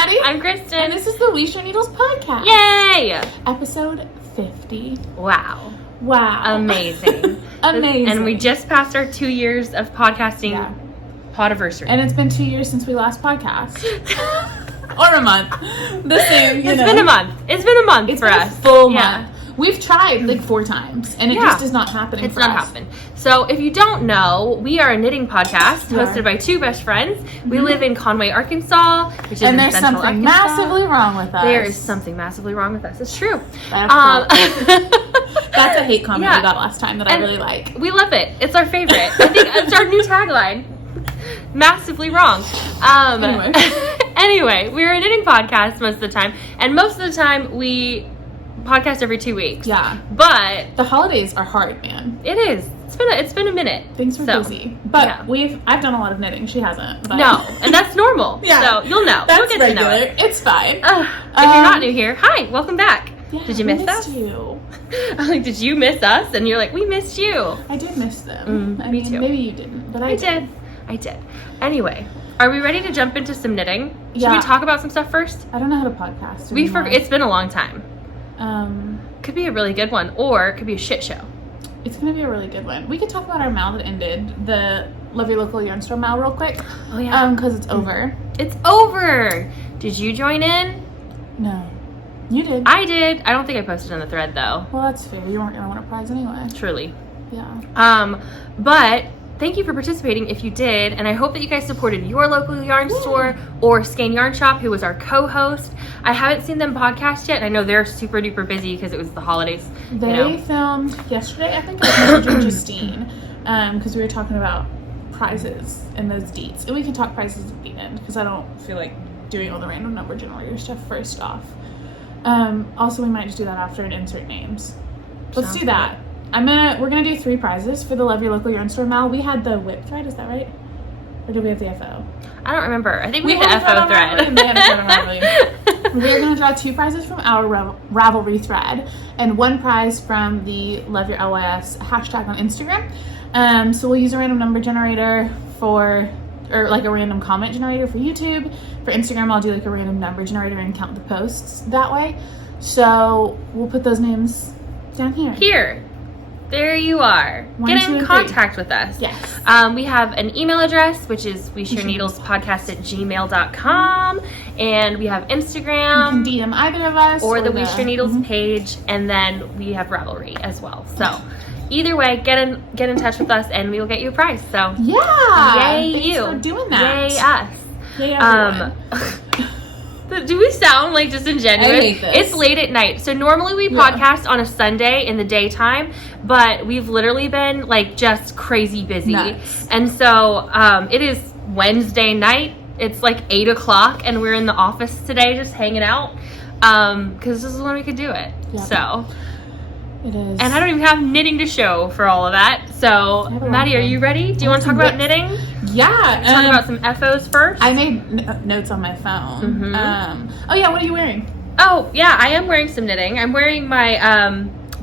Maddie. I'm Christen. And this is the We Share Needles podcast. Yay! Episode 50. Wow. Amazing. Amazing. And we just passed our 2 years of podcasting podiversary. And it's been 2 years since we last podcast. Or a month. The same, It's been a month. It's been a month for us. It's been a full month. We've tried like 4 times, and it just is not happening. It's not happening. So if you don't know, we are a knitting podcast hosted by 2 best friends. We live in Conway, Arkansas, which is in there's Central something Arkansas. massively wrong with us. There is something massively wrong with us. It's true. That's a hate comment we got last time that I really like. We love it. It's our favorite. I think it's our new tagline. Massively wrong. Anyway, we're a knitting podcast most of the time, and most of the time we podcast every 2 weeks. Yeah. But the holidays are hard, man. It is. It's been a minute. Things were busy. But I've done a lot of knitting. She hasn't. But. No. And that's normal. So you'll know. That's you'll get regular. to know it. It's fine. If you're not new here, hi, welcome back. Yeah, did you miss us? You. I'm like, did you miss us? And you're like, we missed you. I did miss them. Me too. Maybe you didn't, but I did. Anyway, are we ready to jump into some knitting? Should we talk about some stuff first? I don't know how to podcast. It's been a long time. Could be a really good one, or it could be a shit show. It's going to be a really good one. We could talk about our MAL that ended, the Love Your Local Yarn Store MAL real quick. Oh, yeah. Because it's over. It's over! Did you join in? No. You did. I did. I don't think I posted on the thread, though. Well, that's fair. You weren't going to win a prize anyway. Truly. Yeah. But thank you for participating if you did, and I hope that you guys supported your local yarn store or Skein Yarn Shop, who was our co-host. I haven't seen them podcast yet, and I know they're super duper busy because it was the holidays. They filmed yesterday, I think, with Justine, because we were talking about prizes and those deets. And we can talk prizes at the end, because I don't feel like doing all the random number generator stuff first off. Also, we might just do that after and insert names. Let's do that. We're gonna do 3 prizes for the Love Your Local Yarn Store MAL. We had the whip thread, is that right? Or did we have the FO? I don't remember. I think we had the FO thread. We're gonna draw 2 prizes from our Ravelry thread and 1 prize from the Love Your LYS hashtag on Instagram. So we'll use a random number generator or like a random comment generator for YouTube. For Instagram, I'll do like a random number generator and count the posts that way. So we'll put those names down here. There you are. Get in contact with us. Yes. We have an email address, which is WeShareNeedlesPodcast@gmail.com. And we have Instagram. You can DM either of us. Or the We Share Needles page. And then we have Ravelry as well. So either way, get in touch with us and we will get you a prize. So yay Thanks you. For doing that. Yay us. Yay everyone. Do we sound like disingenuous? I hate this. It's late at night. So normally we podcast on a Sunday in the daytime, but we've literally been like just crazy busy. Nuts. And so it is Wednesday night. It's like 8 o'clock and we're in the office today just hanging out because this is when we could do it. Yep. So it is. And I don't even have knitting to show for all of that. So Maddie, are you ready? Do you want to talk about knitting? Yeah. Talk about some FOs first. I made notes on my phone. What are you wearing? Oh, yeah, I am wearing some knitting. I'm wearing my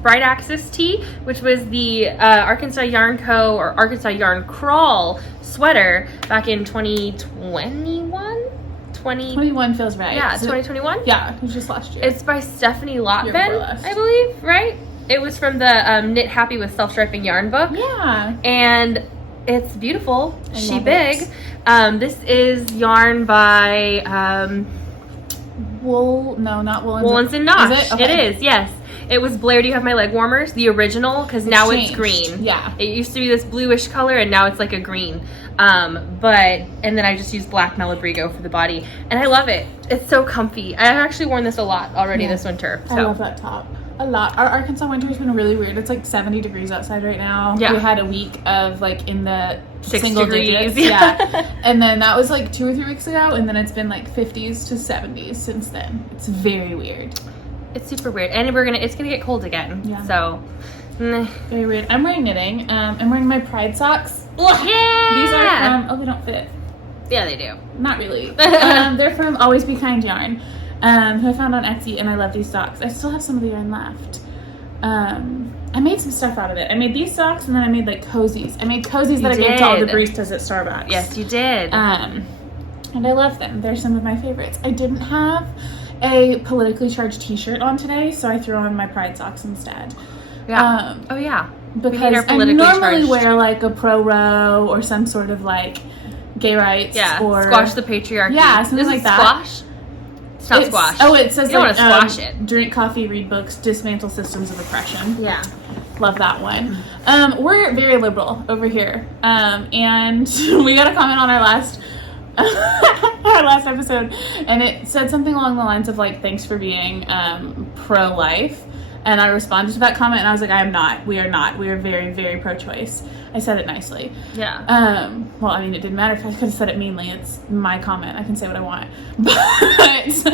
Bright Axis tee, which was the Arkansas Yarn Co. or Arkansas Yarn Crawl sweater back in 2021? 2021 feels right. Yeah, 2021? Yeah, it was just last year. It's by Stephanie Lotven, I believe, right? It was from the Knit Happy with Self-Striping Yarn book. Yeah. And it's beautiful. She big. This is yarn by Woolens and Nosh. Is it? Okay. It is, yes. It was Blair, do you have my leg warmers? The original, because now it's green. Yeah. It used to be this bluish color and now it's like a green. And then I just used black Malabrigo for the body. And I love it. It's so comfy. I've actually worn this a lot already this winter. So. I love that top. A lot. Our Arkansas winter has been really weird. It's like 70 degrees outside right now. Yeah. We had a week of like in the 6 single degrees. digits. Yeah. And then that was like 2 or 3 weeks ago. And then it's been like 50s to 70s since then. It's very weird. It's super weird. And it's gonna get cold again. Yeah. So very weird. I'm wearing knitting. I'm wearing my Pride socks. Yeah. These are from they don't fit. Yeah, they do. Not really. They're from AlwaysBeKind yarn. Who I found on Etsy, and I love these socks. I still have some of the yarn left. I made some stuff out of it. I made these socks, and then I made like cozies. I made cozies that I gave to all the baristas at Starbucks. Yes, you did. And and I love them. They're some of my favorites. I didn't have a politically charged t-shirt on today, so I threw on my Pride socks instead. Yeah. Oh yeah. Because I normally wear like a pro-ro or some sort of like gay rights. Yeah. Or squash the patriarchy. Yeah, something like that. Squash? It's not squash. Oh, it says you like don't want to squash it. Drink coffee, read books, dismantle systems of oppression. Yeah. Love that one. We're very liberal over here. And we got a comment on our last episode, and it said something along the lines of like, thanks for being pro-life. And I responded to that comment and I was like, I am not. We are not. We are very, very pro-choice. I said it nicely. Yeah. Well, I mean, it didn't matter if I could have said it meanly. It's my comment. I can say what I want. But,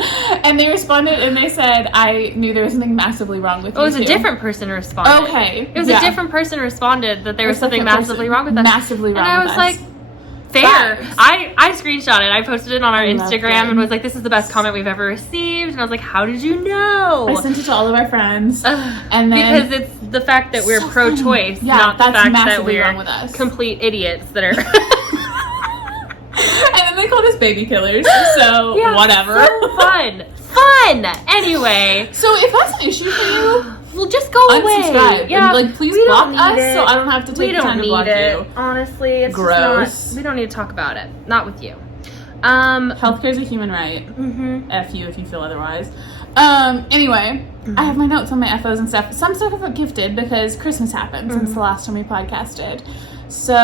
and they responded and they said, I knew there was something massively wrong with you. It was a different person who responded. Okay. It was a different person who responded that there was something massively wrong with us. Massively wrong with us. And I was like, fair. I screenshot it. I posted it on our Instagram and was like, this is the best comment we've ever received. And I was like, how did you know? I sent it to all of our friends. And then, because it's the fact that we're pro-choice, not the fact that we're wrong with us. Complete idiots that are... And then they called us baby killers. So, whatever. So fun. Anyway. So, if that's an issue for you... Well, just go away. Yeah, like please block us so I don't have to take the time to block you. Honestly, it's gross. Just not, we don't need to talk about it. Not with you. Healthcare is a human right. F you if you feel otherwise. Anyway, I have my notes on my FOs and stuff. Some stuff I got gifted because Christmas happened since the last time we podcasted. So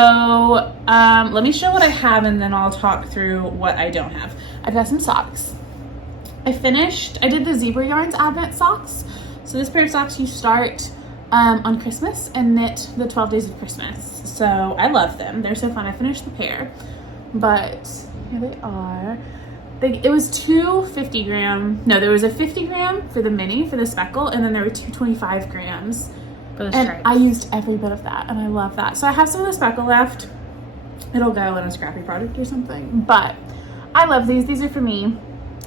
let me show what I have and then I'll talk through what I don't have. I've got some socks. I did the Zebra Yarns Advent socks. So this pair of socks you start on Christmas and knit the 12 days of Christmas. So I love them. They're so fun. I finished the pair. But here they are. It was two 50 gram. No, there was a 50 gram for the mini, for the speckle, and then there were two 25 grams. For the stripes. And I used every bit of that, and I love that. So I have some of the speckle left. It'll go in a scrappy product or something. But I love these. These are for me.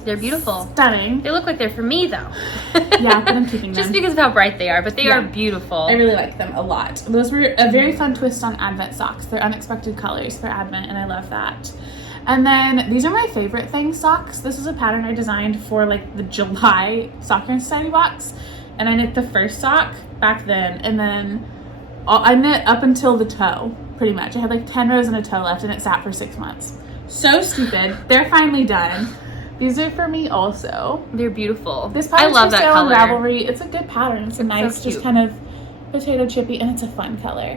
They're beautiful. Stunning. They look like they're for me, though. Yeah, but I'm keeping them. Just because of how bright they are, but they are beautiful. I really like them a lot. Those were a very fun twist on Advent socks. They're unexpected colors for Advent, and I love that. And then these are my favorite thing socks. This is a pattern I designed for like the July Soccer and Society box. And I knit the first sock back then, and then I knit up until the toe, pretty much. I had like 10 rows and a toe left, and it sat for 6 months. So stupid. They're finally done. These are for me also. They're beautiful. This pattern's I love for that sale color. on Ravelry. It's a good pattern. It's nice, so just kind of potato chippy, and it's a fun color.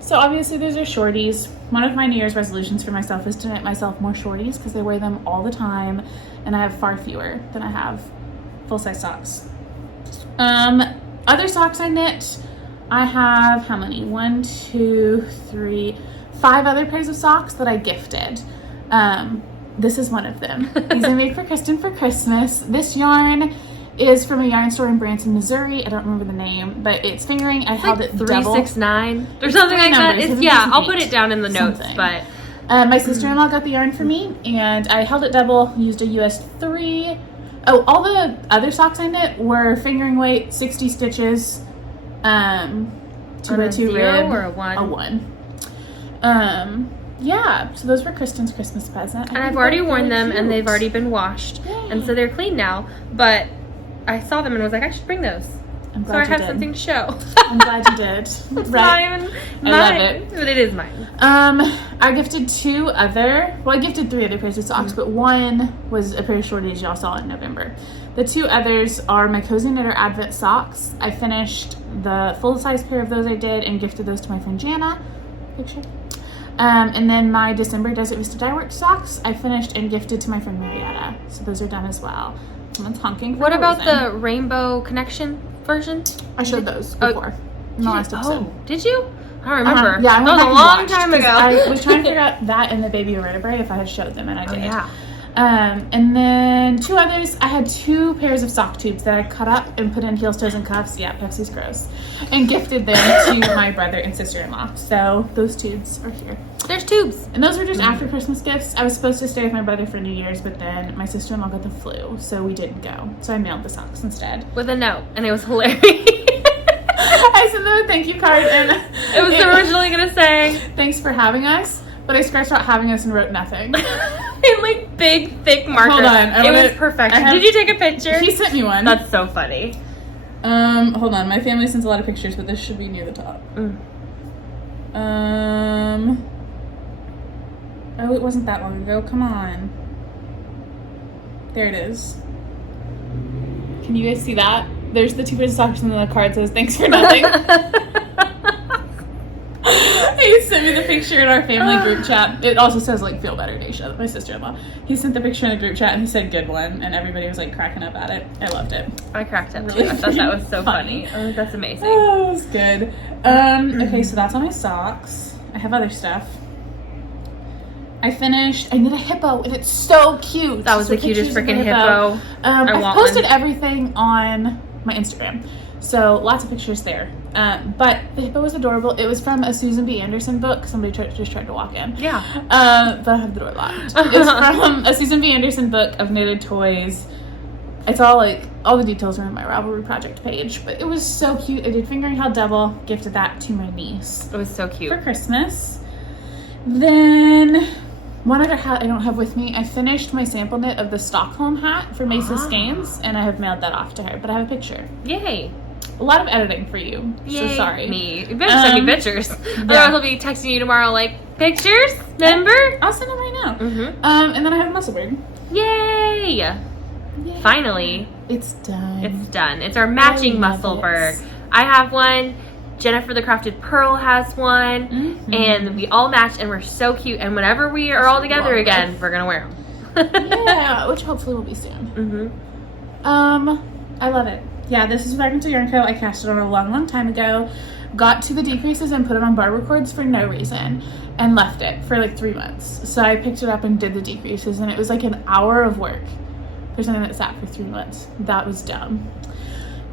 So obviously those are shorties. One of my New Year's resolutions for myself is to knit myself more shorties because I wear them all the time, and I have far fewer than I have full-size socks. Other socks I knit, I have how many? 1, 2, 3, 5 other pairs of socks that I gifted. This is one of them. These I made for Christen for Christmas. This yarn is from a yarn store in Branson, Missouri. I don't remember the name, but it's fingering. I held it 369 or something like that. It's, yeah, I'll put it down in the notes. But my sister-in-law got the yarn for me, and I held it double. Used a US 3. Oh, all the other socks I knit were fingering weight, 60 stitches, 2x2 rib, or a 1. A 1. Yeah, so those were Christen's Christmas present. And I've already worn them, and they've already been washed. Yay. And so they're clean now. But I saw them and was like, I should bring those. I'm glad so I you have did. Something to show. I'm glad you did. It's right. not even mine. I love it. But it is mine. I gifted I gifted 3 other pairs of socks, but one was a pair of shorties y'all saw in November. The 2 others are my Cozy Knitter Advent socks. I finished the full-size pair of those I did and gifted those to my friend Jana. Picture. And then my December Desert Vista Dye Works socks, I finished and gifted to my friend Marietta. So those are done as well. Someone's honking. What about the Rainbow Connection version? I showed those before in the last episode. Oh, did you? I don't remember. Yeah, that was a long time ago. I was trying to figure out that and the Baby Vertebrae if I had showed them, and I did. Yeah. And then 2 others, I had 2 pairs of sock tubes that I cut up and put in heels, toes, and cuffs. Yeah, Pepsi's gross. And gifted them to my brother and sister-in-law. So those tubes are here. There's tubes. And those were just after Christmas gifts. I was supposed to stay with my brother for New Year's, but then my sister-in-law got the flu, so we didn't go. So I mailed the socks instead. With a note, and it was hilarious. I sent them a thank you card, and it was originally going to say, thanks for having us, but I scratched out having us and wrote nothing. It like big, thick marker. Hold on. It was perfection. Did you take a picture? He sent me one. That's so funny. Hold on. My family sends a lot of pictures, but this should be near the top. Oh, it wasn't that long ago. Come on. There it is. Can you guys see that? There's the 2 pairs of socks and then the card says, thanks for nothing. He sent me the picture in our family group chat. It also says, like, feel better, Daisha, my sister-in-law. He sent the picture in the group chat and he said, good one. And everybody was, like, cracking up at it. I loved it. I cracked up, too. I thought that was so funny. Oh, that's amazing. Oh, it was good. Okay, so that's all my socks. I have other stuff. I knit a hippo, and it's so cute. That was the cutest freaking hippo. I posted everything on my Instagram, so lots of pictures there. But the hippo was adorable. It was from a Susan B. Anderson book. Somebody just tried to walk in. Yeah. But I have the door locked. It's from a Susan B. Anderson book of knitted toys. It's all the details are in my Ravelry project page, but it was so cute. I did fingering how double, gifted that to my niece. It was so cute. For Christmas. Then one other hat I don't have with me. I finished my sample knit of the Stockholm hat for Mace of Skeins, and I have mailed that off to her, but I have a picture. Yay. A lot of editing for you. Yay, so sorry. Me. You better send me pictures. Otherwise I'll be texting you tomorrow like, pictures? Remember? I'll send them right now. And then I have Musselburgh. Yay! Yay. Finally. It's done. It's done. It's our matching Musselburgh. I have one. Jennifer the Crafted Pearl has one, and we all match, and we're so cute. And whenever we are all together again, we're gonna wear them. Yeah, which hopefully will be soon. I love it. Yeah, this is Freckled Yarn Co. I cast it on a long time ago. Got to the decreases and put it on barber cords for no reason, and left it for like 3 months. So I picked it up and did the decreases, and it was like an hour of work for something that sat for 3 months. That was dumb.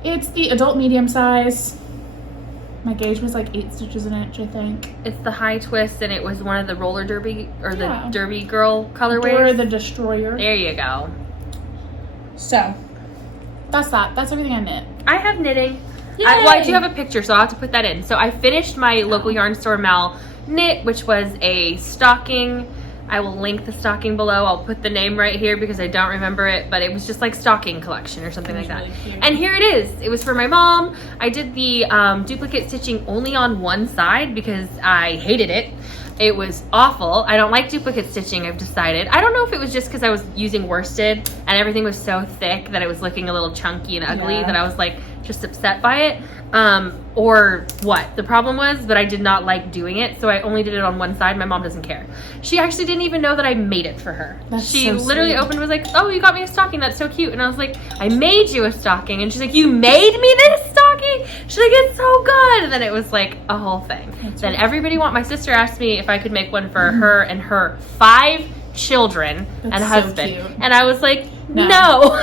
It's the adult medium size. My gauge was like 8 stitches an inch, I think. It's the high twist, and it was one of the roller derby, or the derby girl colorways. Or the destroyer. There you go. So, that's that. That's everything I knit. I have knitting. I do have a picture, so I'll have to put that in. So I finished my local yarn store Mal knit, which was a stocking. I will link the stocking below. I'll put the name right here because I don't remember it, but it was just like stocking collection or something like that. Really and here it is. It was for my mom. I did the duplicate stitching only on one side because I hated it. It was awful. I don't like duplicate stitching, I've decided. I don't know if it was just because I was using worsted and everything was so thick that it was looking a little chunky and ugly that I was like just upset by it. Or what the problem was, but I did not like doing it, so I only did it on one side. My mom doesn't care. She actually didn't even know that I made it for her. She so literally opened and was like, oh, you got me a stocking, that's so cute. And I was like, I made you a stocking. And she's like, you made me this stocking? She's like, it's so good. And then it was like a whole thing. Then everybody my sister asked me if I could make one for her and her 5 children and husband. So and I was like, no.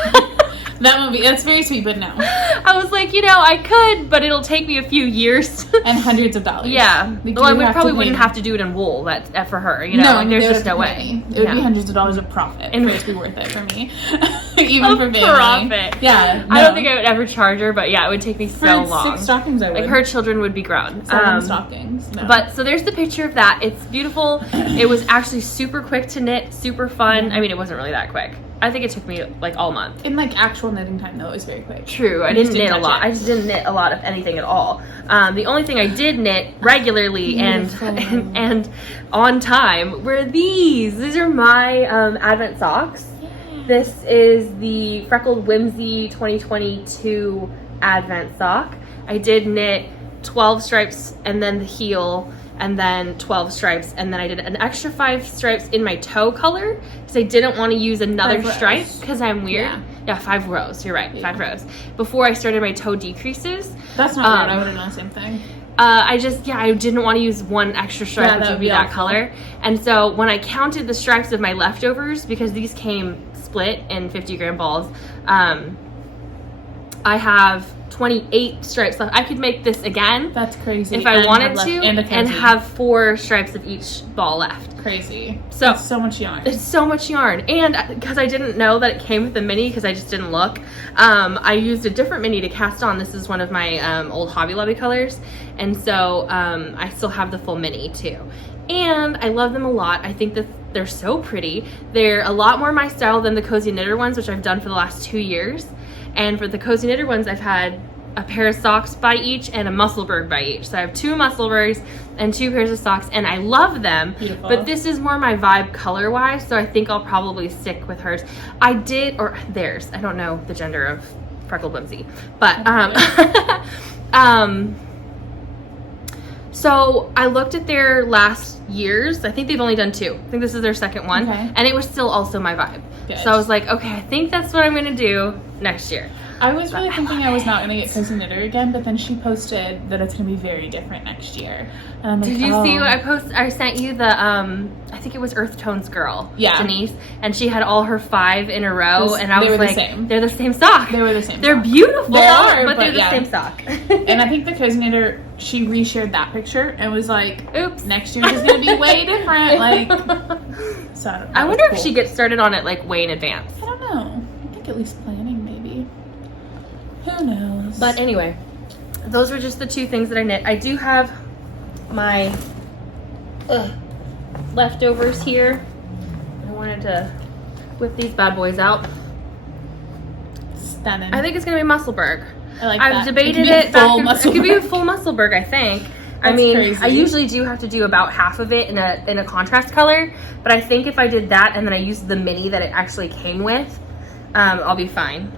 That's very sweet, but no. I was like, I could, but it'll take me a few years. And hundreds of dollars. Yeah. Well, I probably wouldn't have to do it in wool for her, No, there's just no way. It would be hundreds of dollars of profit for it to be worth it for me. Even for family. Profit. Yeah. No. I don't think I would ever charge her, but yeah, it would take me so long. 6 stockings I would. Like her children would be grown. 7 stockings. No. But so there's the picture of that. It's beautiful. It was actually super quick to knit, super fun. I mean, it wasn't really that quick. I think it took me like all month. In like actual knitting time though, it was very quick. True, I didn't knit a lot. I just didn't knit a lot of anything at all. The only thing I did knit regularly and on time were these. These are my Advent socks. Yeah. This is the Freckled Whimsy 2022 Advent sock. I did knit 12 stripes and then the heel, and then 12 stripes, and then I did an extra 5 stripes in my toe color because I didn't want to use another stripe because I'm weird. Yeah, 5 rows. You're right, 5 rows. Before I started my toe decreases. That's not weird. I would have done the same thing. I didn't want to use one extra stripe, which would be that color. And so when I counted the stripes of my leftovers, because these came split in 50-gram balls, I have 28 stripes left. I could make this again. That's crazy. If I wanted to, and have 4 stripes of each ball left. Crazy. So that's so much yarn. It's so much yarn. And because I didn't know that it came with a mini, because I just didn't look, I used a different mini to cast on. This is one of my old Hobby Lobby colors. And so I still have the full mini too. And I love them a lot. I think that They're so pretty. They're a lot more my style than the Cozy Knitter ones, which I've done for the last 2 years. And for the Cozy Knitter ones, I've had a pair of socks by each and a Musselburgh by each. So I have 2 Musselburghs and 2 pairs of socks, and I love them. Beautiful. But this is more my vibe color-wise, so I think I'll probably stick with hers. I did, or theirs. I don't know the gender of Freckled Whimsy. But, so I looked at their last years. I think they've only done 2. I think this is their second one. Okay. And it was still also my vibe. Good. So I was like, okay, I think that's what I'm going to do next year. I was really thinking I was not going to get Cozy Knitter again, but then she posted that it's going to be very different next year. And I'm like, Did you see what I posted? I sent you the, I think it was Earth Tones girl, Yeah. Denise, and she had all her 5 in a row, and I they was were the like, same. they're the same sock. They were the same They're sock. beautiful, They are, but they're but the yeah. same sock. And I think the Cozy Knitter, she reshared that picture and was like, Oops. next year's is going to be way different. Like, so I don't know. I wonder It's if cool. she gets started on it like way in advance. I don't know. I think at least planning, maybe. Who knows? But anyway, those were just the 2 things that I knit. I do have my leftovers here. I wanted to whip these bad boys out. Stunning. I think it's gonna be Musselburgh. I like I've that. debated it. it. It could be a full Musselburgh, I think. I That's mean, crazy. I usually do have to do about half of it in a contrast color, but I think if I did that and then I used the mini that it actually came with, I'll be fine.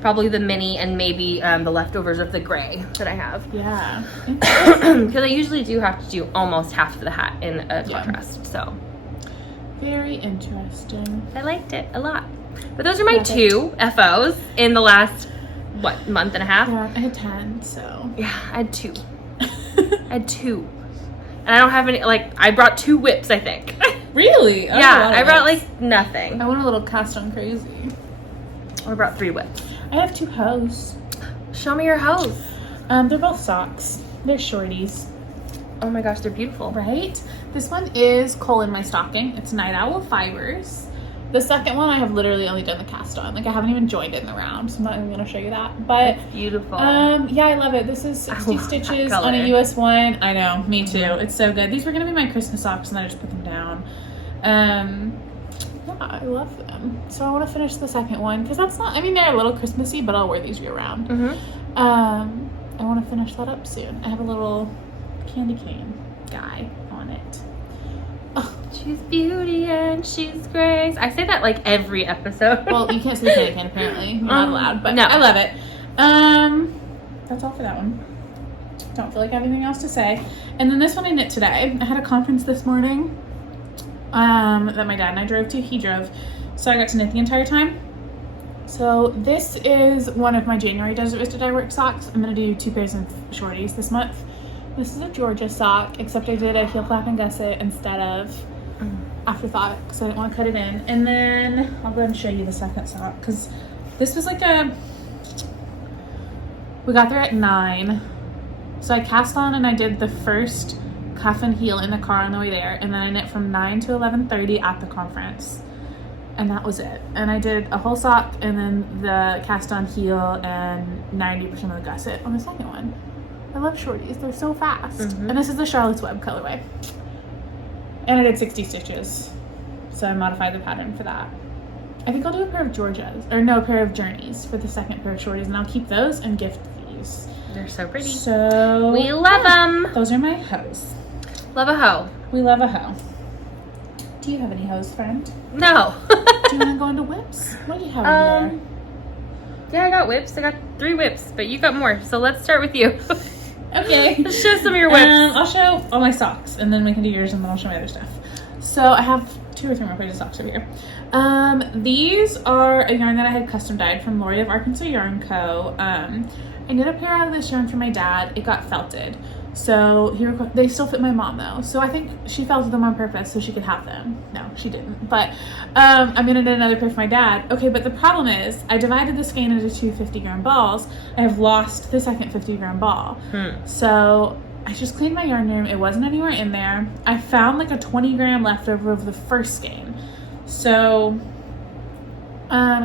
Probably the mini and maybe the leftovers of the gray that I have. Yeah. Because I usually do have to do almost half of the hat in a contrast, so. Very interesting. I liked it a lot. But those are my Love 2 FOs in the last, what, month and a half? Yeah, I had 10, so. Yeah, I had 2. I had 2. And I don't have any, like, I brought 2 whips, I think. Really? Yeah, I brought, like, nothing. I went a little cast on crazy. I brought 3 whips. I have 2 hose. Show me your hose. They're both socks. They're shorties. Oh my gosh, they're beautiful. Right? This one is Coal in My Stocking. It's Night Owl Fibers. The second one I have literally only done the cast on. Like, I haven't even joined it in the round, so I'm not even going to show you that. But That's beautiful. yeah, I love it. This is 60 love that stitches color. on a US one. I know, me too. It's so good. These were going to be my Christmas socks, and then I just put them down. Yeah, I love them. So I want to finish the second one, because that's not, I mean, they're a little Christmassy, but I'll wear these year round. Mm-hmm. I want to finish that up soon. I have a little candy cane guy on it. Oh, She's beauty and she's grace. I say that like every episode. well, you can't say candy cane apparently. You're not allowed, but no. I love it. That's all for that one. Don't feel like I have anything else to say. And then this one I knit today. I had a conference this morning that my dad and I drove to. He drove, so I got to knit the entire time. So this is one of my January Desert Vista Dye Work socks. I'm gonna do 2 pairs of shorties this month. This is a Georgia sock, except I did a heel flap and gusset instead of afterthought because I didn't want to cut it in. And then I'll go ahead and show you the second sock because this was like we got there at 9. So I cast on and I did the first cuff and heel in the car on the way there, and then I knit from 9 to 11:30 at the conference. And that was it. And I did a whole sock and then the cast on heel and 90% of the gusset on the second one. I love shorties. They're so fast. And this is the Charlotte's Web colorway. And I did 60 stitches. So I modified the pattern for that. I think I'll do a pair of Georgias, or no, a pair of Journeys for the second pair of shorties, and I'll keep those and gift these. They're so pretty. So We love them. those are my hoes. Love a hoe. We love a hoe. Do you have any hoes, friend? No. Do you want to go into whips? What do you have over there? Yeah, I got whips. I got 3 whips, but you got more. So let's start with you. Okay. Let's show some of your whips. I'll show all my socks, and then we can do yours, and then I'll show my other stuff. So I have 2 or 3 more pairs of socks over here. These are a yarn that I had custom dyed from Lori of Arkansas Yarn Co. I knit a pair out of this yarn for my dad. It got felted. So they still fit my mom though. So I think she felted them on purpose so she could have them. No, she didn't. But I'm gonna knit another pair for my dad. Okay, but the problem is I divided the skein into 2 50-gram balls. I have lost the second 50-gram ball. So I just cleaned my yarn room. It wasn't anywhere in there. I found like a 20-gram leftover of the first skein. So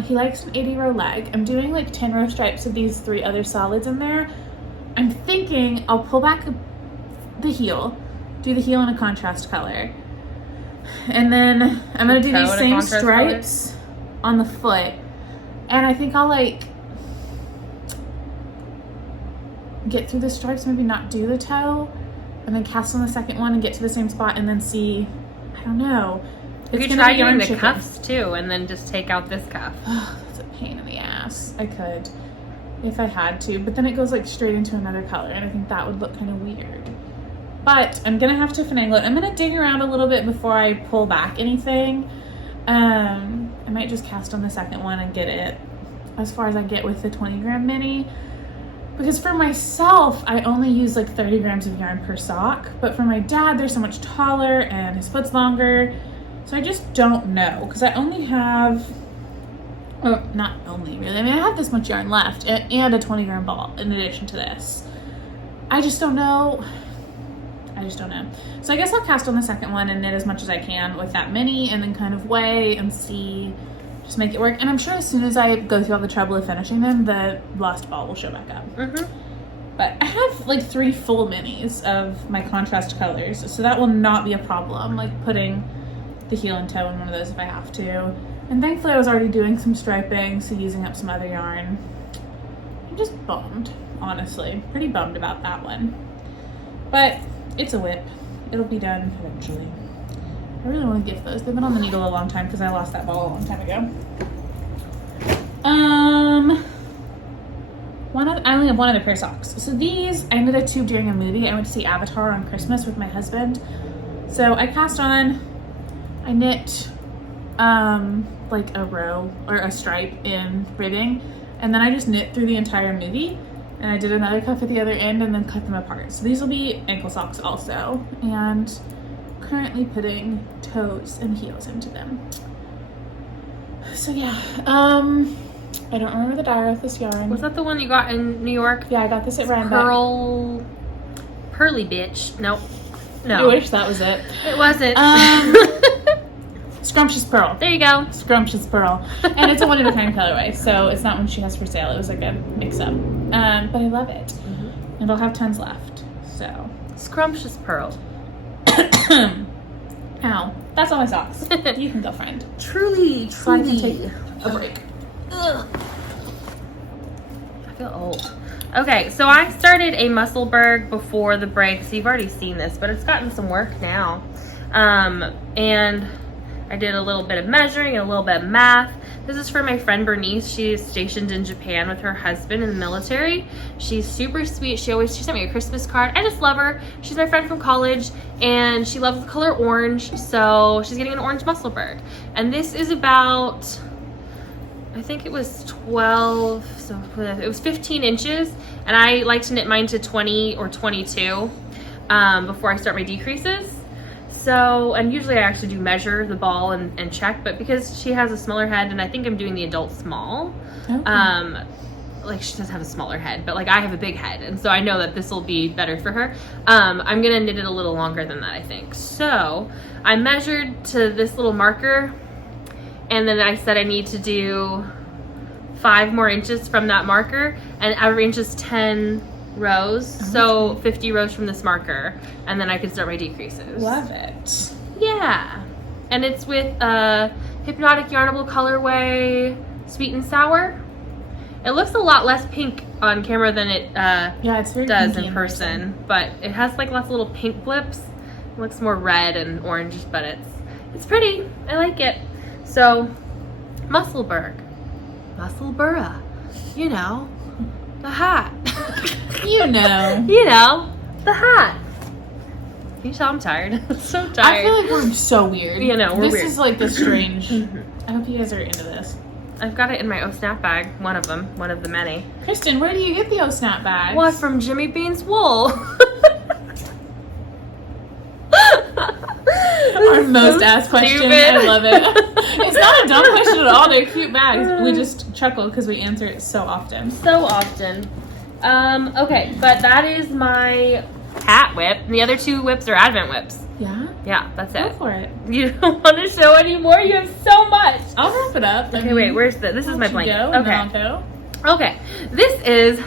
he likes an 80-row leg. I'm doing like 10-row stripes of these 3 other solids in there. I'm thinking I'll pull back the heel, do the heel in a contrast color, And then I'm gonna do these Toe in a same contrast stripes on the foot. And I think I'll like get through the stripes, maybe not do the toe, and then cast on the second one and get to the same spot and then see, I don't know. You could try doing the cuffs too and then just take out this cuff. Oh, that's a pain in the ass. I could, if I had to, but then it goes like straight into another color and I think that would look kind of weird. But I'm gonna have to finagle it. I'm gonna dig around a little bit before I pull back anything. I might just cast on the second one and get it as far as I get with the 20 gram mini. Because for myself, I only use like 30 grams of yarn per sock. But for my dad, they're so much taller and his foot's longer. So I just don't know. Because I only have, oh, not only really, I mean I have this much yarn left and a 20 gram ball in addition to this. I just don't know. So I guess I'll cast on the second one and knit as much as I can with that mini and then kind of weigh and see, just make it work. And I'm sure as soon as I go through all the trouble of finishing them, the lost ball will show back up. But I have like 3 full minis of my contrast colors, so that will not be a problem, like putting the heel and toe in one of those if I have to. And thankfully I was already doing some striping, so using up some other yarn. I'm just bummed, honestly. Pretty bummed about that one. But it's a whip. It'll be done eventually. I really want to gift those. They've been on the needle a long time because I lost that ball a long time ago. I only have one other pair of socks. So these, I knit a tube during a movie. I went to see Avatar on Christmas with my husband. So I cast on, I knit like a row or a stripe in ribbing, and then I just knit through the entire movie. And I did another cuff at the other end and then cut them apart. So these will be ankle socks also. And currently putting toes and heels into them. So yeah, I don't remember the dyer of this yarn. Was that the one you got in New York? Yeah, I got this at Rhinebeck. Pearly bitch. Nope. No. I wish that was it. It wasn't. Scrumptious Pearl. There you go. Scrumptious Pearl. And it's a one-of-a-kind colorway, so it's not one she has for sale. It was like a mix-up. But I love it. And I'll have tons left, so. Scrumptious Pearl. Ow. That's all my socks. You can go, friend. Truly. So I can take a break. Ugh. I feel old. Okay, so I started a Musselburgh before the break, so you've already seen this, but it's gotten some work now. And I did a little bit of measuring and a little bit of math. This is for my friend Bernice. She is stationed in Japan with her husband in the military. She's super sweet. She sent me a Christmas card. I just love her. She's my friend from college and she loves the color orange. So she's getting an orange Musselburgh. And this is about, I think it was 12, so it was 15 inches. And I like to knit mine to 20 or 22 before I start my decreases. So, and usually I actually do measure the ball and check, but because she has a smaller head and I think I'm doing the adult small, like she does have a smaller head, but like I have a big head. And so I know that this will be better for her. I'm going to knit it a little longer than that, I think. So I measured to this little marker and then I said I need to do 5 more inches from that marker, and every inch is 10 rows, so 50 rows from this marker, and then I can start my decreases. Love it. Yeah. And it's with Hypnotic Yarnable colorway, sweet and sour. It looks a lot less pink on camera than it it's very does in person, but it has like lots of little pink blips. It looks more red and orange, but it's pretty. I like it. So Musselburgh, you know, the hat. You know. You know, the hat. You tell I'm tired. I'm so tired. I feel like we're so weird. You know, we're this weird. Is like the strange. I hope you guys are into this. I've got it in my O Snap bag, one of the many. Kristen, where do you get the O Snap bags? Well, from Jimmy Bean's Wool. Our most asked question. I love it. It's not a dumb question at all. They're cute bags. We just chuckle because we answer it so often. So often. Okay, but that is my hat whip. And the other 2 whips are Advent whips. Yeah? Yeah, that's Go it. for it. You don't want to show anymore? You have so much. I'll wrap it up. Okay, wait, where's this is my blanket. Go, okay. I'll go. Okay, this is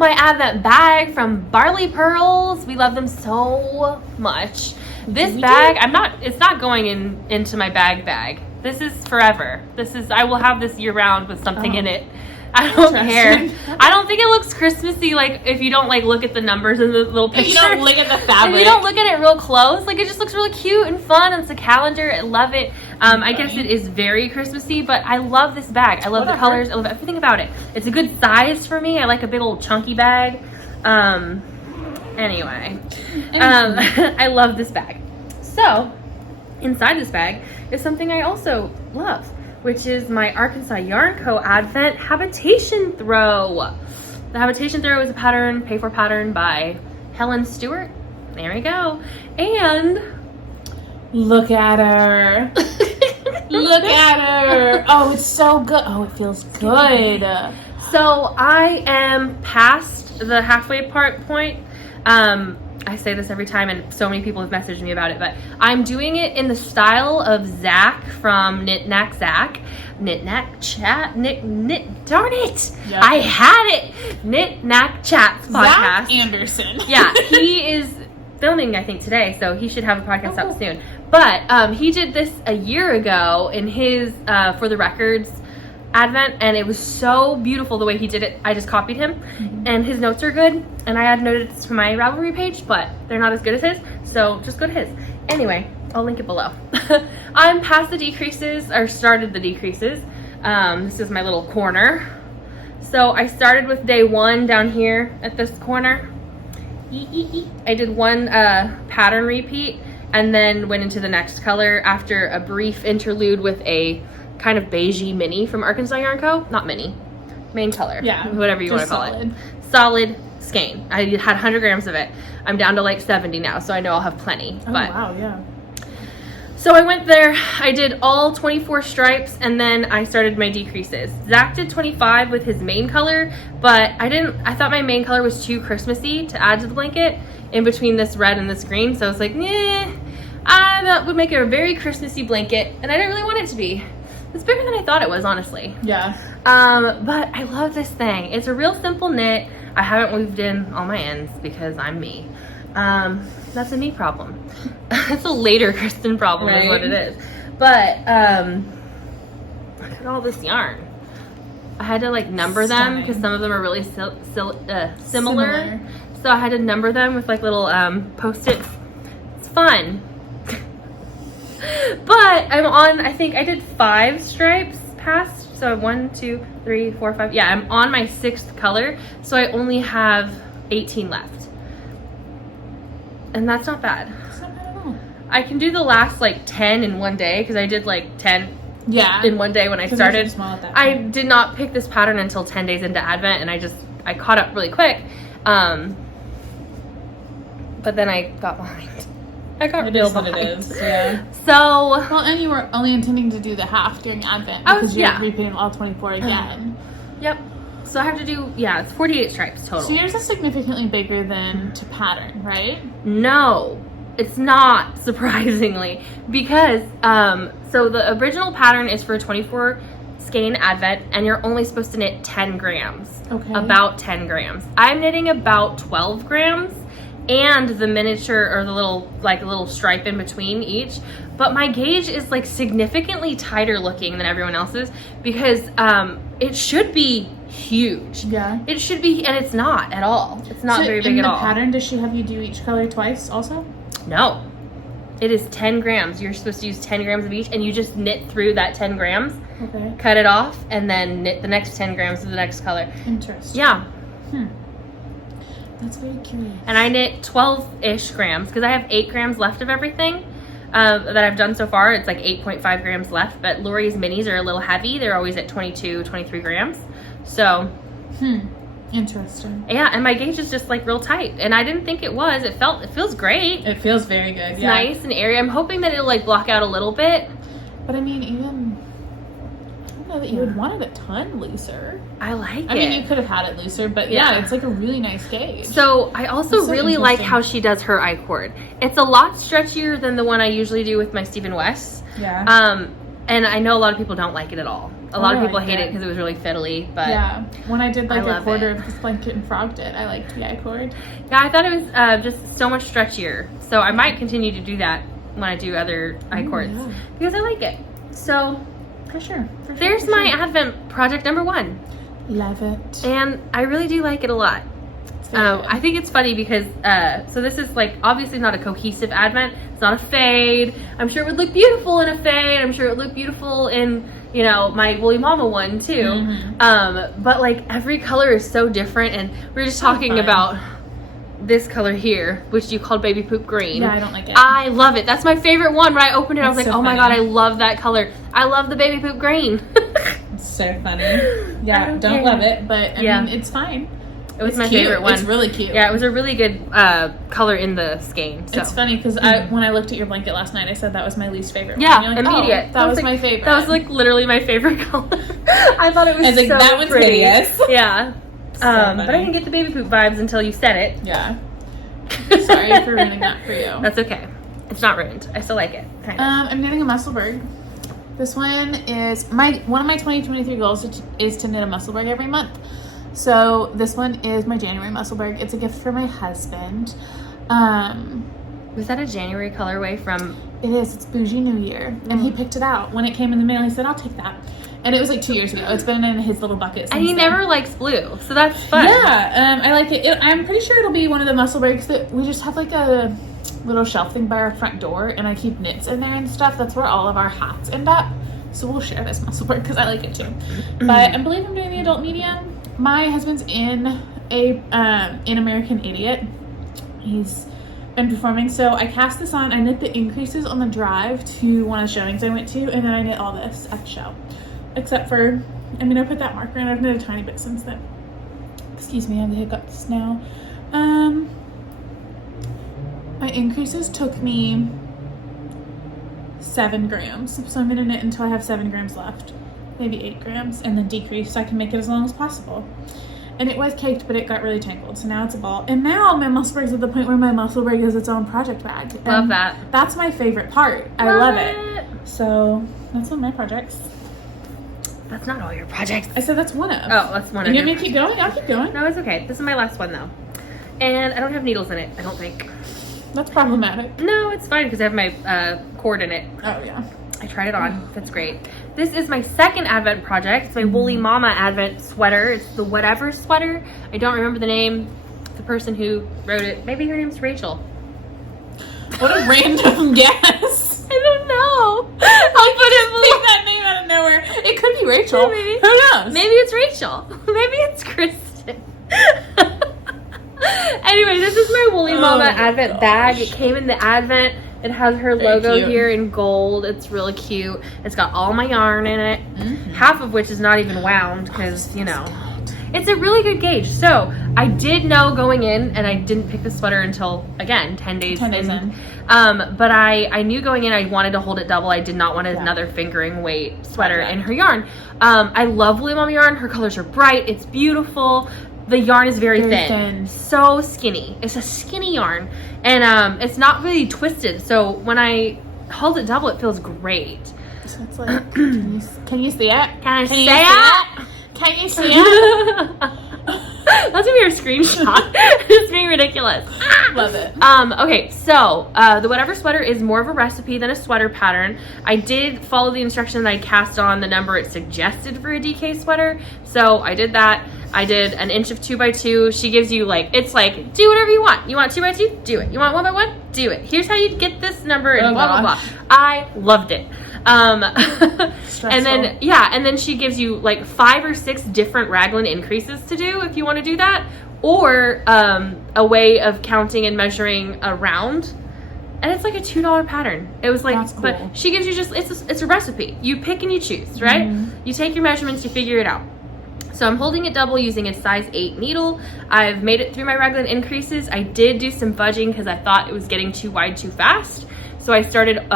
my Advent bag from Barley Pearls. We love them so much. This bag, it's not going into my bag. This is forever. I will have this year round with something in it. I don't care. I don't think it looks Christmassy, like, if you don't, like, look at the numbers in the little picture. If you don't look at the fabric. If you don't look at it real close, like, it just looks really cute and fun. It's a calendar. I love it. I guess it is very Christmassy, but I love this bag. I love the colors. I love everything about it. It's a good size for me. I like a big old chunky bag. Anyway. I love this bag. So, inside this bag is something I also love, which is my Arkansas Yarn Co. Advent Habitation Throw. The Habitation Throw is a pattern, pay-for pattern by Helen Stewart. There we go. And look at her. Look at her. Oh, it's so good. Oh, it feels good. So I am past the halfway point. I say this every time, and so many people have messaged me about it, but I'm doing it in the style of Zach from Knit Knack Zach. Knit Knack Chat. Darn it! Yep. I had it! Knit Knack Chat podcast. Zach Anderson. Yeah, he is filming, I think, today, so he should have a podcast up soon. But he did this a year ago in his For the Records Advent, and it was so beautiful the way he did it. I just copied him, and his notes are good, and I had notes to my Ravelry page, but they're not as good as his, so just go to his. Anyway, I'll link it below. I'm past the decreases, or started the decreases. This is my little corner. So I started with day 1 down here at this corner. I did one pattern repeat, and then went into the next color after a brief interlude with a kind of beigey mini from Arkansas Yarn Co. Not mini, main color. Yeah. Whatever you want to call it. Solid skein. I had 100 grams of it. I'm down to like 70 now, so I know I'll have plenty. Oh, wow, yeah. So I went there, I did all 24 stripes, and then I started my decreases. Zach did 25 with his main color, but I thought my main color was too Christmassy to add to the blanket in between this red and this green, so I was like, that would make it a very Christmassy blanket, and I didn't really want it to be. It's bigger than I thought it was, honestly. Yeah. But I love this thing. It's a real simple knit. I haven't weaved in all my ends because I'm me. That's a me problem. It's a later Christen problem, right? Is what it is. But look at all this yarn. I had to like number them because some of them are really similar. So I had to number them with like little post-its. It's fun. But I'm on, I think I did 5 stripes past. So 1, 2, 3, 4, 5. Yeah, I'm on my 6th color. So I only have 18 left. And that's not bad. It's not bad at all. I can do the last like 10 in one day because I did like 10 in one day when I started. I did not pick this pattern until 10 days into Advent, and I caught up really quick. But then I got behind. I got real behind. It is, yeah. So well, and you were only intending to do the half during Advent because you're repeating all 24 again. Yep. So I have to do, it's 48 stripes total. So yours is significantly bigger than to pattern, right? No, it's not, surprisingly, because so the original pattern is for 24 skein Advent, and you're only supposed to knit 10 grams. Okay. About 10 grams. I'm knitting about 12 grams. And the miniature or the little stripe in between each, but my gauge is like significantly tighter looking than everyone else's because it should be huge. Yeah, it should be, and it's not at all. It's not very big at all. In the pattern, does she have you do each color twice also? No, it is 10 grams. You're supposed to use 10 grams of each, and you just knit through that 10 grams. Okay. Cut it off, and then knit the next 10 grams of the next color. Interesting. Yeah. That's very curious. And I knit 12-ish grams because I have 8 grams left of everything that I've done so far. It's like 8.5 grams left, but Lori's minis are a little heavy. They're always at 22, 23 grams. So, interesting. Yeah, and my gauge is just like real tight, and I didn't think it was. It feels great. It feels very good. It's nice and airy. I'm hoping that it'll like block out a little bit. But I mean, even I don't know that you would want it a ton looser. I like it. I mean, you could have had it looser, but it's like a really nice gauge. So I also really like how she does her I-cord. It's a lot stretchier than the one I usually do with my Stephen West. Yeah. And I know a lot of people don't like it at all. A lot of people liked hate it it because it was really fiddly, but yeah, when I did like I a love quarter it. of this blanket and frogged it, I liked the I-cord. yeah, I thought it was just so much stretchier. So I might continue to do that when I do other I-cords yeah. because I like it. So For sure. there's my Advent project number 1. Love it. And I really do like it a lot. I think it's funny because, so this is like obviously not a cohesive Advent. It's not a fade. I'm sure it would look beautiful in a fade. I'm sure it would look beautiful in, you know, my Woolly Mama one too. Mm-hmm. But like every color is so different. And we were just talking about this color here, which you called baby poop green. Yeah, I don't like it. I love it. That's my favorite one. When I opened it, I was like, so oh my funny. God, I love that color. I love the baby poop green. It's so funny. I Yeah, don't don't care. love it, but I Yeah. mean, it's fine. It was It's my cute. favorite one. It's really cute. Yeah, it was a really good color in the skein. So. It's funny because when I looked at your blanket last night, I said that was my least favorite one. Yeah, And you're like, immediate. Oh, that was like, my favorite. That was like literally my favorite color. I thought it was I was like, so that one's pretty. hideous. Yeah. But I funny. didn't get the baby poop vibes until you said it. Yeah. Sorry for ruining that for you. That's okay. It's not ruined. I still like it. Kind of. I'm knitting a Musselburgh. This one is one of my 2023 goals is to knit a Musselburgh every month. So this one is my January Musselburgh. It's a gift for my husband. Was that a January colorway from? It is. It's Bougie New Year, and he picked it out when it came in the mail. He said, "I'll take that," and it was like 2 years ago. It's been in his little bucket since And he then. never likes blue, so that's fun. Yeah, I like it. I'm pretty sure it'll be one of the Musselburghs that we just have like a little shelf thing by our front door, and I keep knits in there and stuff. That's where all of our hats end up. So we'll share this Musselburgh because I like it too. But I believe I'm doing the adult medium. My husband's in American Idiot. He's been performing, so I cast this on. I knit the increases on the drive to one of the showings I went to, and then I knit all this at the show. Except for, I mean, I put that marker in. I've knit a tiny bit since then. Excuse me, I have the hiccups now. My increases took me 7 grams, so I'm gonna knit until I have 7 grams left, maybe 8 grams, and then decrease so I can make it as long as possible. And it was caked, but it got really tangled, so now it's a ball. And now my Musselburgh's at the point where my Musselburgh is its own project bag. Love And that. That's my favorite part. I love it. So that's one of my projects. That's not all your projects. I said that's one of. Oh, that's one You of want me your. to keep going? I'll keep going. No, it's okay. This is my last one though, and I don't have needles in it. I don't think. That's problematic. No, it's fine because I have my cord in it. Oh yeah. I tried it on. That's great. This is my second Advent project. It's my Woolly Mama Advent sweater. It's the whatever sweater. I don't remember the name. The person who wrote it. Maybe her name's Rachel. What a random guess. I don't know. I'll put it below. Take that name out of nowhere. It could be Rachel. Maybe. Who knows? Maybe it's Rachel. Maybe it's Christen. Anyway, this is my Woolly Mama Advent bag. It came in the Advent. It has her logo cute. here in gold. It's really cute. It's got all my yarn in it. Half of which is not even wound because, you know, it's a really good gauge. So I did know going in, and I didn't pick the sweater until, again, 10 days in. But I knew going in I wanted to hold it double. I did not want another fingering weight sweater in her yarn. I love Woolly Mama yarn. Her colors are bright. It's beautiful. The yarn is very thin. So skinny. It's a skinny yarn. And it's not really twisted. So when I hold it double, it feels great. So it's like, can you see it? Can I say it? Can you see it? That's gonna be our screenshot. It's being ridiculous. Love it. Okay, so the whatever sweater is more of a recipe than a sweater pattern. I did follow the instructions I cast on the number it suggested for a DK sweater, so I did that. I did an inch of 2x2. She gives you like, it's like, do whatever you want. You want 2x2? Do it. You want 1x1? Do it. Here's how you get this number and blah, blah, blah. I loved it. And then, and then she gives you like 5 or 6 different raglan increases to do if you want to do that, or a way of counting and measuring around. And it's like a $2 pattern. It was like, That's cool. But she gives you just, it's a recipe. You pick and you choose, right? You take your measurements, you figure it out. So I'm holding it double using a size 8 needle. I've made it through my raglan increases. I did do some fudging because I thought it was getting too wide too fast. So I started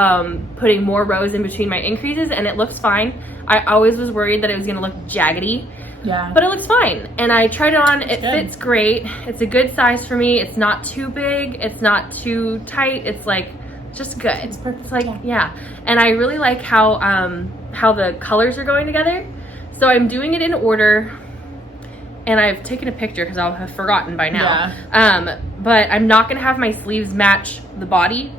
putting more rows in between my increases, and it looks fine. I always was worried that it was gonna look jaggedy. Yeah. But it looks fine. And I tried it on, it good. fits great. It's a good size for me. It's not too big, it's not too tight. It's like just good. It's perfect. It's like, yeah. And I really like how the colors are going together. So I'm doing it in order, and I've taken a picture because I'll have forgotten by now. Yeah. But I'm not gonna have my sleeves match the body.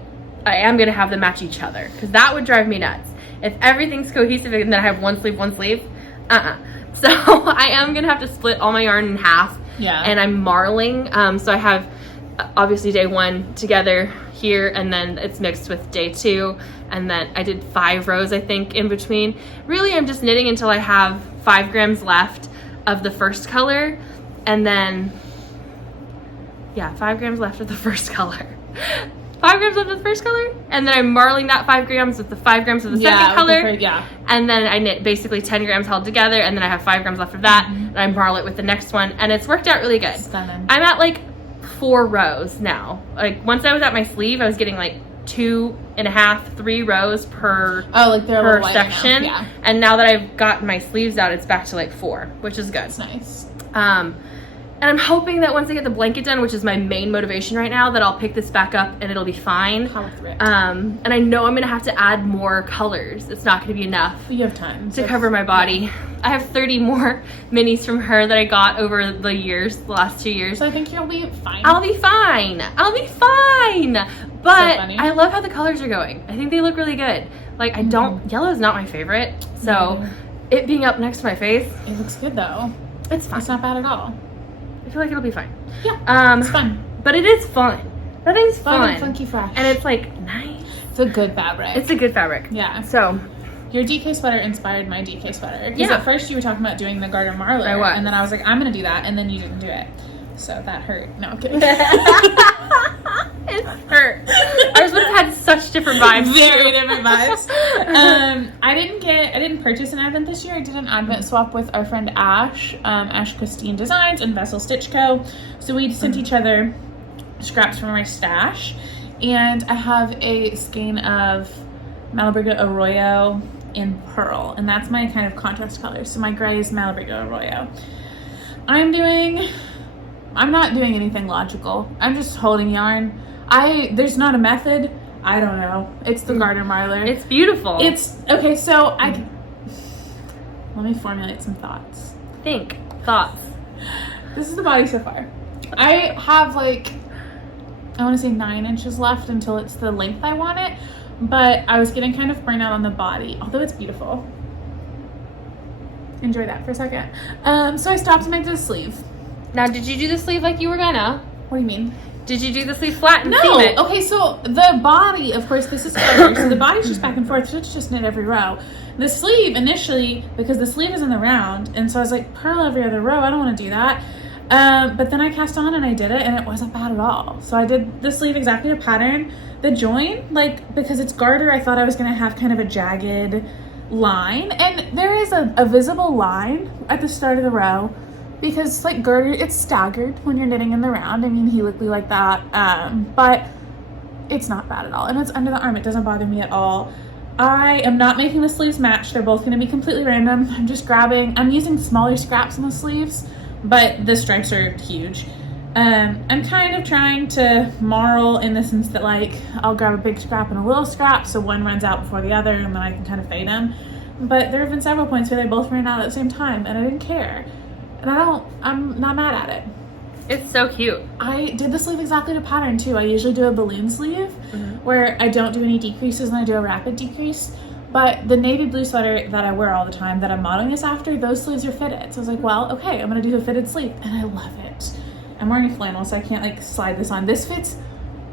I am gonna have them match each other, because that would drive me nuts. If everything's cohesive and then I have one sleeve, So I am gonna have to split all my yarn in half. Yeah. And I'm marling. So I have obviously day 1 together here, and then it's mixed with day 2. And then I did 5 rows, I think, in between. Really, I'm just knitting until I have 5 grams left of the first color. And then, 5 grams left of the first color. 5 grams left of the first color, and then I'm marling that 5 grams with the 5 grams of the second color. And then I knit basically 10 grams held together, and then I have 5 grams left of that, and I marl it with the next one, and it's worked out really good. Stunning. I'm at like 4 rows now. Like, once I was at my sleeve, I was getting like 2.5, 3 rows per per section. And now that I've gotten my sleeves out, it's back to like 4, which is good. That's nice. And I'm hoping that once I get the blanket done, which is my main motivation right now, that I'll pick this back up and it'll be fine. Power through it. And I know I'm gonna have to add more colors. It's not gonna be enough. You have time to cover my body. Yeah. I have 30 more minis from her that I got over the last 2 years. So I think you'll be fine. I'll be fine. But I love how the colors are going. I think they look really good. Like, yellow is not my favorite. So it being up next to my face. It looks good though. It's fine. It's not bad at all. I feel like it'll be fine. Yeah, it's fun. But it is fun. Nothing's fun. And funky fresh. And it's like, nice. It's a good fabric. It's a good fabric. Yeah. So. Your DK sweater inspired my DK sweater. Because at first you were talking about doing the garter marler. I was. And then I was like, I'm going to do that. And then you didn't do it. So that hurt. No, I'm kidding. It hurt. Ours would have had such different vibes. Very different vibes. I didn't purchase an Advent this year. I did an Advent swap with our friend Ash, Christen Designs and Vessel Stitch Co. So we sent each other scraps from our stash. And I have a skein of Musselburgh Arroyo in pearl. And that's my kind of contrast color. So my gray is Musselburgh Arroyo. I'm not doing anything logical. I'm just holding yarn. There's not a method. I don't know. It's the garter marler. It's beautiful. It's okay. So let me formulate some thoughts. Thoughts. This is the body so far. I have I want to say 9 inches left until it's the length I want it. But I was getting kind of burnt out on the body, although it's beautiful. Enjoy that for a second. So I stopped to make the sleeve. Now, did you do the sleeve like you were gonna? What do you mean? Did you do the sleeve flat and seam it? Okay, so the body, of course, this is garter, so the body's just back and forth, so it's just knit every row. The sleeve, initially, because the sleeve is in the round, and so I was like, purl every other row, I don't want to do that. But then I cast on and I did it, and it wasn't bad at all. So I did the sleeve exactly to pattern. The join, because it's garter, I thought I was going to have kind of a jagged line, and there is a visible line at the start of the row. Because garter, it's staggered when you're knitting in the round. I mean, he would be like that, but it's not bad at all. And it's under the arm. It doesn't bother me at all. I am not making the sleeves match. They're both going to be completely random. I'm using smaller scraps in the sleeves, but the stripes are huge. I'm kind of trying to marl in the sense that I'll grab a big scrap and a little scrap, so one runs out before the other, and then I can kind of fade them. But there have been several points where they both ran out at the same time, and I didn't care. And I'm not mad at it. It's so cute. I did the sleeve exactly to pattern too. I usually do a balloon sleeve where I don't do any decreases and I do a rapid decrease. But the navy blue sweater that I wear all the time that I'm modeling this after, those sleeves are fitted. So I was like, well, okay, I'm gonna do a fitted sleeve. And I love it. I'm wearing a flannel, so I can't slide this on. This fits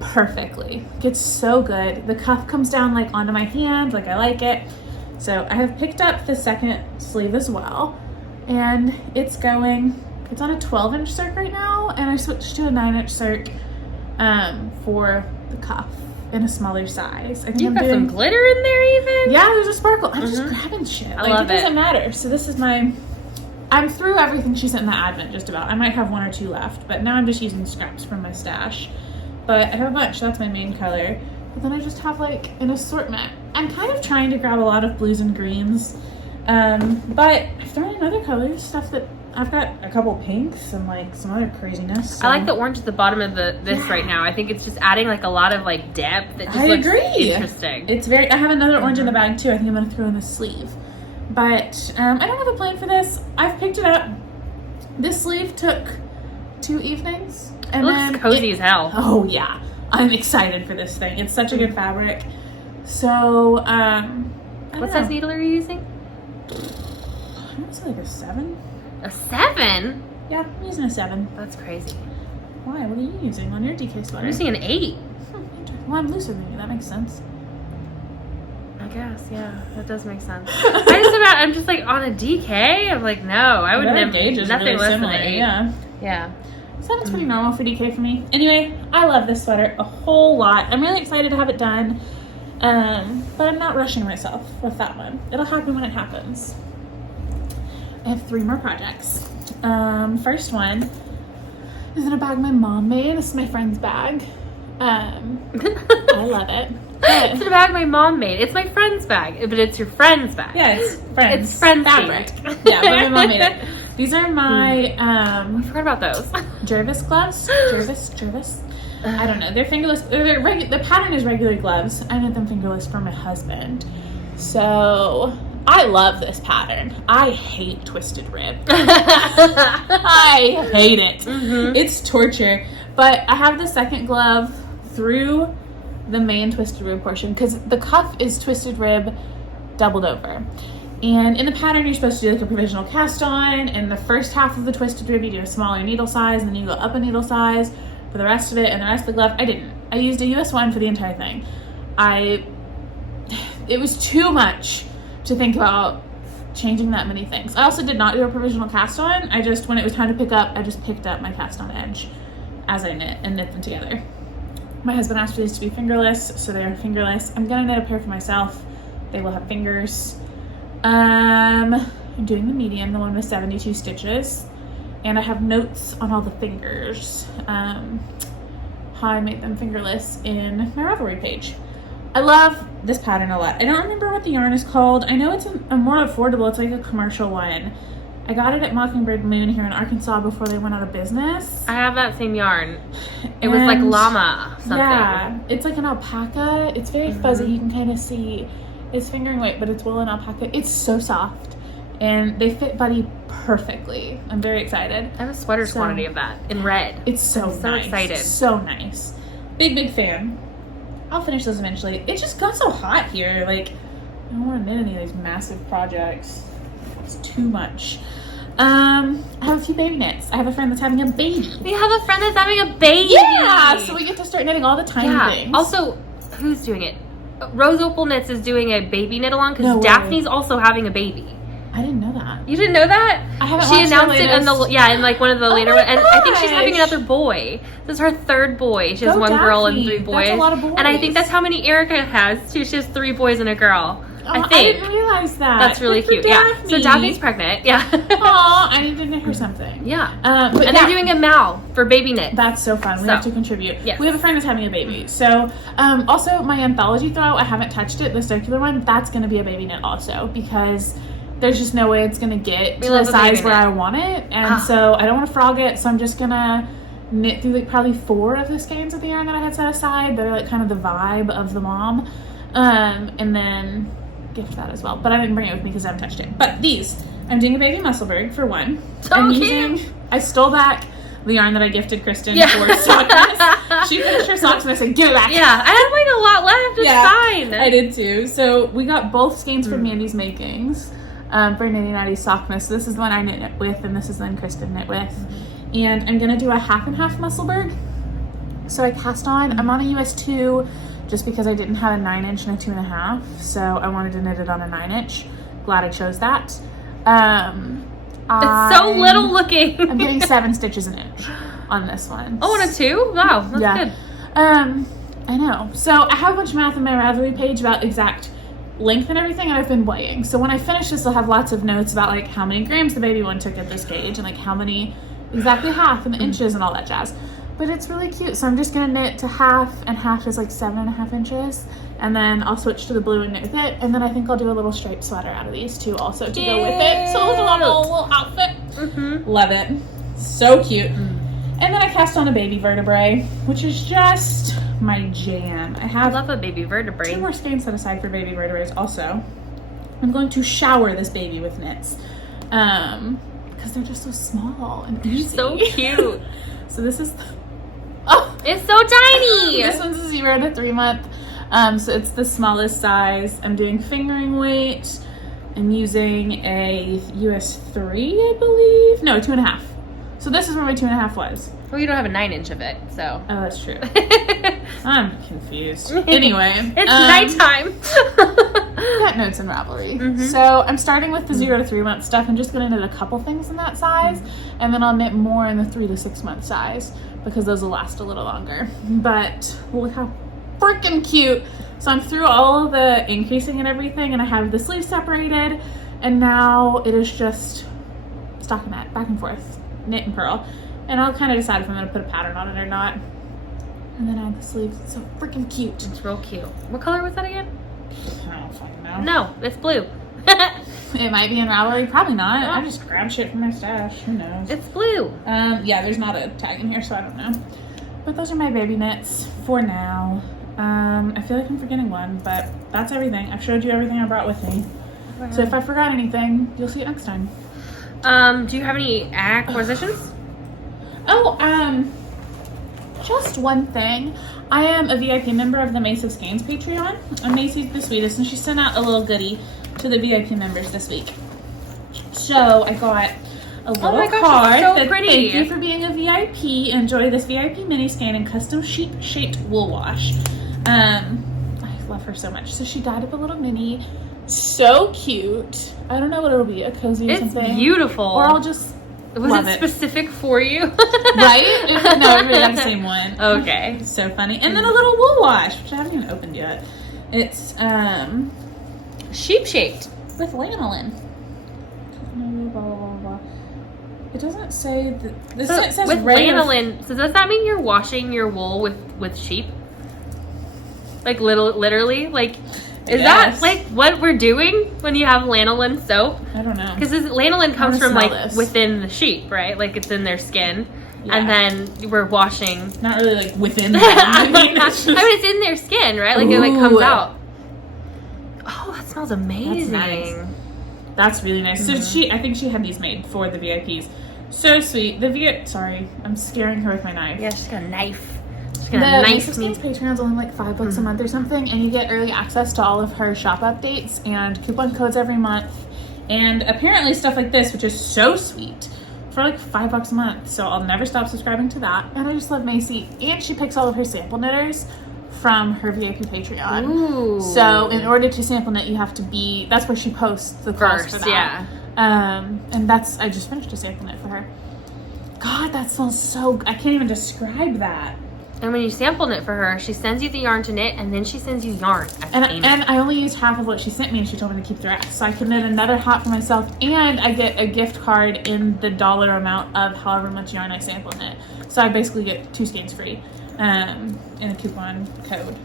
perfectly. It's so good. The cuff comes down onto my hand, I like it. So I have picked up the second sleeve as well. And it's on a 12-inch circ right now, and I switched to a 9-inch circ for the cuff in a smaller size. I think You've got some glitter in there even? Yeah, there's a sparkle. I'm just grabbing shit. I love it. It doesn't matter. So this is I'm through everything she sent in the Advent just about. I might have 1 or 2 left, but now I'm just using scraps from my stash. But I have a bunch, so that's my main color. But then I just have an assortment. I'm kind of trying to grab a lot of blues and greens. But I've thrown in other colors, stuff that I've got a couple pinks and like some other craziness. So. I like the orange at the bottom of this right now. I think it's just adding like a lot of like depth. That just looks interesting. It's very. I have another orange in the bag too. I think I'm gonna throw in the sleeve. But I don't have a plan for this. I've picked it up. This sleeve took 2 evenings. And it looks cozy as hell. Oh yeah, I'm excited for this thing. It's such a good fabric. So what size needle are you using? I want to say like a 7. A 7? Yeah, I'm using a 7. That's crazy. Why? What are you using on your DK sweater? I'm using an 8. Well, I'm looser than you. That makes sense. I guess, yeah, that does make sense. I'm just like on a DK. I'm like, no, I would never. Nothing really less than an 8. Yeah. 7's pretty normal for DK for me. Anyway, I love this sweater a whole lot. I'm really excited to have it done, but I'm not rushing myself with that one. It'll happen when it happens. I have 3 more projects. First one is in a bag my mom made. This is my friend's bag. I love it. It's a bag my mom made. It's my friend's bag, but it's your friend's bag. Yeah, it's friend's. It's friend's fabric. Yeah, but my mom made it. These are my I forgot about those. Jervis gloves. Jervis. I don't know. They're fingerless. The pattern is regular gloves. I knit them fingerless for my husband. So I love this pattern. I hate twisted rib. I hate it. Mm-hmm. It's torture. But I have the second glove through the main twisted rib portion because the cuff is twisted rib doubled over. And in the pattern, you're supposed to do like a provisional cast on. And the first half of the twisted rib, you do a smaller needle size, and then you go up a needle size for the rest of it. And the rest of the glove, I didn't. I used a US 1 for the entire thing. It was too much to think about changing that many things. I also did not do a provisional cast on. When it was time to pick up, I just picked up my cast on edge as I knit and knit them together. My husband asked for these to be fingerless, so they are fingerless. I'm gonna knit a pair for myself. They will have fingers. I'm doing the medium, the one with 72 stitches. And I have notes on all the fingers. How I made them fingerless in my Ravelry page. I love this pattern a lot. I don't remember what the yarn is called. I know it's a more affordable, it's like a commercial one. I got it at Mockingbird Moon here in Arkansas before they went out of business. I have that same yarn. It was like llama something. Yeah, it's like an alpaca. It's very fuzzy. You can kind of see it's fingering weight, but it's wool and alpaca. It's so soft. And they fit Buddy perfectly. I'm very excited. I have a sweater's quantity of that in red. It's so I'm so nice. excited. So nice. Big fan. I'll finish those eventually. It just got so hot here. Like, I don't want to knit any of these massive projects. It's too much. I have a few baby knits. I have a friend that's having a baby. We have a friend that's having a baby. Yeah, so we get to start knitting all the tiny things. Also, who's doing it? Rose Opal Knits is doing a baby knit along because Daphne's also having a baby. I didn't know that. You didn't know that? I haven't. She announced it in in like one of the later ones, and I think she's having another boy. This is her 3rd boy. She has 1 girl and 3 boys. That's a lot of boys. And I think that's how many Erica has too. She has 3 boys and a girl. I think. I didn't realize that. That's really cute. Yeah. So Daphne's pregnant. Yeah. Aw, I need to knit her something. Yeah. And they're doing a Mal for baby knit. That's so fun. We have to contribute. Yes. We have a friend that's having a baby. So, also my anthology throw, I haven't touched it. The circular one, that's going to be a baby knit also because there's just no way it's going to get to the size where I want it. And so I don't want to frog it. So I'm just going to knit through like probably 4 of the skeins of the yarn that I had set aside. They're like kind of the vibe of the mom. And then gift that as well. But I didn't bring it with me because I haven't touched it. But these, I'm doing a baby Musselburgh for one. I stole back the yarn that I gifted Christen for Sockmas. She finished her socks and I said, give it back. Yeah, I had like a lot left. It's fine. I did too. So we got both skeins from Mandy's Makings for Knitty Natty Sockmas. So this is the one I knit with and this is the one Christen knit with. And I'm going to do a half and half Musselburgh. So I cast on, I'm on a US 2 just because I didn't have a 9-inch and a 2.5. So I wanted to knit it on a 9-inch. Glad I chose that. It's so little looking. I'm getting 7 stitches an inch on this one. Oh, and a 2? Wow, that's good. I know. So I have a bunch of math in my Ravelry page about exact length and everything, and I've been weighing. So when I finish this, I'll have lots of notes about like how many grams the baby one took at this gauge and like how many exactly half and the inches and all that jazz. But it's really cute. So I'm just gonna knit to half, and half is like 7.5 inches. And then I'll switch to the blue and knit with it. And then I think I'll do a little striped sweater out of these two also to go with it. So it's a little outfit. Love it. So cute. And then I cast on a baby vertebrae, which is just my jam. I love a baby vertebrae. 2 more skeins set aside for baby vertebrae also. I'm going to shower this baby with knits. Because they're just so small and easy. So cute. So this is... It's so tiny! This one's a 0 to 3 month. So it's the smallest size. I'm doing fingering weight. I'm using a US 3, I believe. No, 2.5. So this is where my 2.5 was. Well, you don't have a 9-inch of it, so. Oh, that's true. I'm confused. Anyway. It's nighttime. Pet notes and Ravelry. So I'm starting with the 0 to 3 month stuff. I'm just going to knit a couple things in that size. And then I'll knit more in the 3 to 6 month size because those will last a little longer. But look how freaking cute. So I'm through all of the increasing and everything, and I have the sleeves separated. And now it is just stockinette, back and forth, knit and purl. And I'll kind of decide if I'm going to put a pattern on it or not. And then add the sleeves. It's so freaking cute. It's real cute. What color was that again? I don't fucking know. No, it's blue. It might be in Ravelry. Probably not. I just grabbed shit from my stash. Who knows? It's blue. Yeah, there's not a tag in here, so I don't know. But those are my baby knits for now. I feel like I'm forgetting one, but that's everything. I've showed you everything I brought with me. So if I forgot anything, you'll see it next time. Do you have any acquisitions? Just one thing. I am a VIP member of the Mace of Skeins Patreon, and Macy's the sweetest, and she sent out a little goodie to the VIP members this week. So I got a little card that thank you for being a VIP. Enjoy this VIP mini skein and custom sheep-shaped wool wash. I love her so much. So she dyed up a little mini. So cute. I don't know what it'll be, a cozy or something. It's beautiful. Or I'll just Was it specific for you? Right? No, it really got the same one. Okay. So funny. And then a little wool wash, which I haven't even opened yet. It's sheep-shaped. with lanolin. Blah, blah, blah, blah. It doesn't say that. This it says with regular. lanolin. So does that mean you're washing your wool with sheep? Like literally? Like, is that like what we're doing when you have lanolin soap? I don't know. Because lanolin comes from like this. within the sheep, right? Like it's in their skin. Yeah. And then we're washing. Not really like within them. I mean, it's in their skin, right? Like it like comes out. Oh, that smells amazing. That's nice. That's really nice. Mm-hmm. So I think she had these made for the VIPs. So sweet. Sorry, I'm scaring her with my knife. Yeah, she's got a knife. The Mace of Skeins Patreon's only like $5 a month or something, and you get early access to all of her shop updates and coupon codes every month, and apparently stuff like this, which is so sweet, for like $5 a month. So I'll never stop subscribing to that. And I just love Macy, and she picks all of her sample knitters from her VIP Patreon. Ooh. So in order to sample knit, you have to be. That's where she posts the calls for that. Yeah. And I just finished a sample knit for her. God, that smells so. I can't even describe that. And when you sample knit for her, she sends you the yarn to knit, and then she sends you yarn. And I only used half of what she sent me, and she told me to keep the rest. So I could knit another half for myself, and I get a gift card in the dollar amount of however much yarn I sample knit. So I basically get 2 skeins free in a coupon code.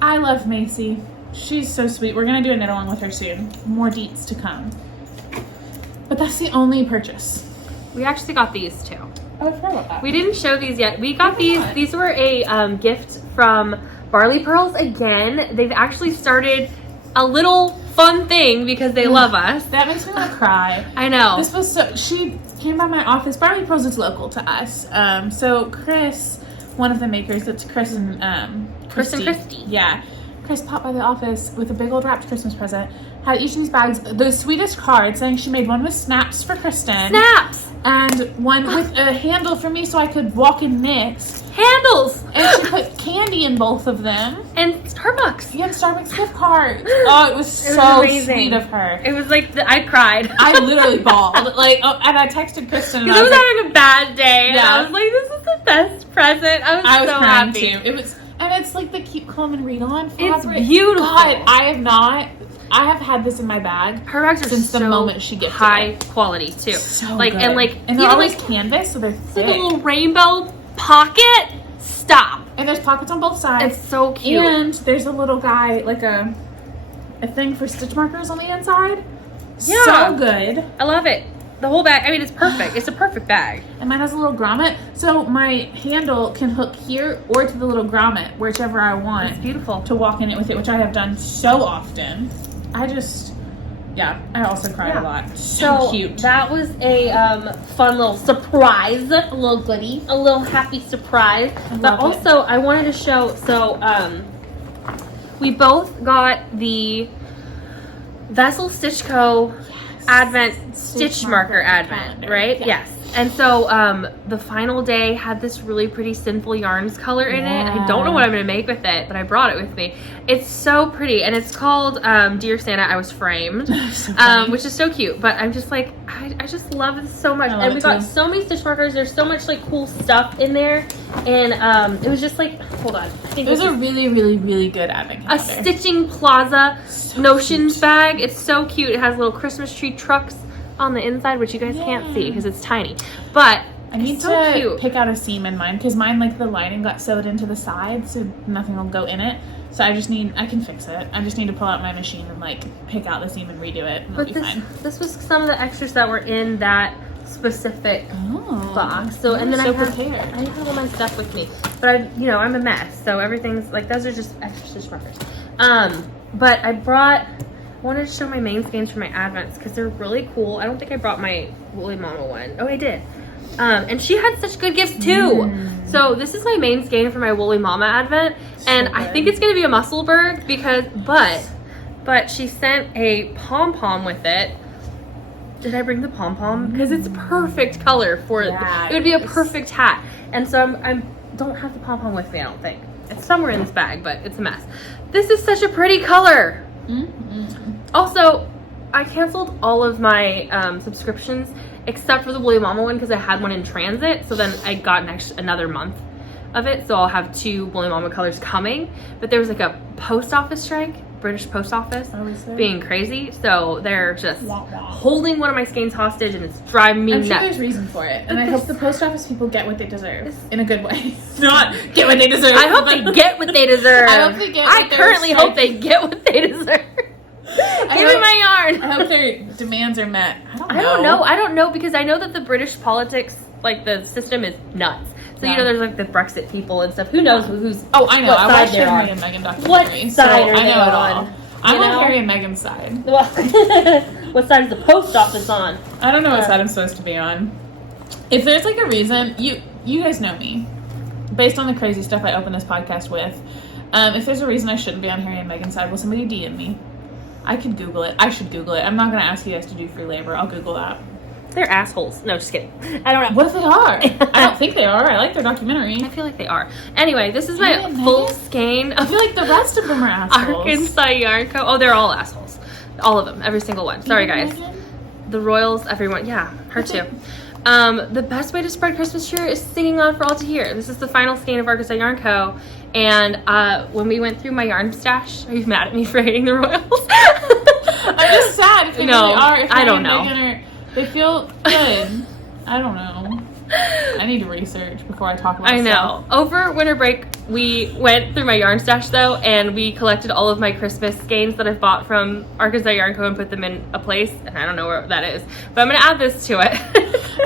I love Macy. She's so sweet. We're going to do a knit along with her soon. More deets to come. But that's the only purchase. We actually got these too. Oh, I forgot about that. We didn't show these yet. We got these. These were a gift from Barley Pearls again. They've actually started a little fun thing because they love us. That makes me want to cry. I know. This was she came by my office. Barley Pearls is local to us. So Chris, one of the makers, it's Chris and Christy. Yeah. Chris popped by the office with a big old wrapped Christmas present. Had each of these bags, the sweetest card, saying she made one with snaps for Christen. Snaps! And one with a handle for me so I could walk and knit. Handles! And she put candy in both of them. And Starbucks. Yeah, Starbucks gift cards. Oh, it was so sweet of her. It was like, I cried. I literally bawled. And I texted Christen. Because I was having a bad day. Yeah. And I was like, this is the best present. I was so crying happy. Too. And it's like the Keep Calm and Read On fabric. It's beautiful. God, I have had this in my bag. Her bags are since the moment she gets high quality too. So good. And they're always canvas, so they're thick. Like a little rainbow pocket. Stop. And there's pockets on both sides. It's so cute. And there's a little guy, like a thing for stitch markers on the inside. Yeah. So good. I love it. the whole bag. I mean, it's perfect. It's a perfect bag. And mine has a little grommet, so my handle can hook here or to the little grommet, whichever I want. It's beautiful. To walk in it with it, which I have done so often. I also cried a lot. So cute. That was a fun little surprise. A little goodie. A little happy surprise. But also, I wanted to show, we both got the Vessel Stitch Co. Advent Stitch Marker Advent, calendar. right? Yes. And so the final day had this really pretty Sinful Yarns color in it. I don't know what I'm going to make with it, but I brought it with me. It's so pretty, and it's called Dear Santa, I Was Framed, which is so cute. But I'm just like, I just love this so much. And we got so many stitch markers. There's so much like cool stuff in there. And it was just like, hold on. I think it was a really, really, really good advent calendar. A Stitching Plaza Notions bag. It's so cute. It has little Christmas tree trucks on the inside, which you guys can't see because it's tiny, but I need to pick out a seam in mine because mine, like, the lining got sewed into the side, so nothing will go in it. So I can fix it. I just need to pull out my machine and like pick out the seam and redo it, and it'll be fine. This was some of the extras that were in that specific box. So and then I have all my stuff with me, but I'm a mess. So everything's like, those are just extra stitch markers. But I wanted to show my main skeins for my advents because they're really cool. I don't think I brought my Woolly Mama one. Oh, I did. And she had such good gifts too. So this is my main skein for my Woolly Mama advent, and I think it's gonna be a Musselburgh because, but she sent a pom pom with it. Did I bring the pom pom? Because it's perfect color for it. It would be a perfect hat. And so I don't have the pom pom with me. I don't think it's somewhere in this bag, but it's a mess. This is such a pretty color. Also, I canceled all of my subscriptions except for the Woolly Mama one because I had one in transit. So then I got another month of it. So I'll have 2 Woolly Mama colors coming. But there was like a post office strike, British post office, being crazy. So they're just holding one of my skeins hostage, and it's driving me nuts. I'm sure there's reason for it. And I hope the post office people get what they deserve in a good way. Not get what they deserve. I hope they get what they deserve. I hope they get I currently hope they get what they deserve. Give me my yarn. I hope their demands are met. I don't know because I know that the British politics, like the system, is nuts. So there's like the Brexit people and stuff. Who knows who's? Oh, I know. I watched the Harry and Meghan documentary. What side are they on? I'm on Harry and Meghan's side. Well, what side is the post office on? I don't know what side I'm supposed to be on. If there's like a reason, you guys know me, based on the crazy stuff I open this podcast with. If there's a reason I shouldn't be on Harry and Meghan's side, will somebody DM me? I could Google it. I should Google it. I'm not going to ask you guys to do free labor. I'll Google that. They're assholes. No, just kidding. I don't know. What if they are? I don't think they are. I like their documentary. I feel like they are. Anyway, this is my full skein. I feel like the rest of them are assholes. Arkansas Yarn Co. Oh, they're all assholes. All of them. Every single one. Sorry, guys. The Royals, everyone. Yeah, her too. The best way to spread Christmas cheer is singing on for all to hear. This is the final skein of Arkansas Yarn Co. And when we went through my yarn stash, are you mad at me for hating the Royals? I'm just sad if they really are. If I don't know. They feel good. I don't know. I need to research before I talk about I stuff. know. Over winter break, we went through my yarn stash though, and we collected all of my Christmas skeins that I've bought from Arkansas Yarn Co. and put them in a place, and I don't know where that is, but I'm gonna add this to it.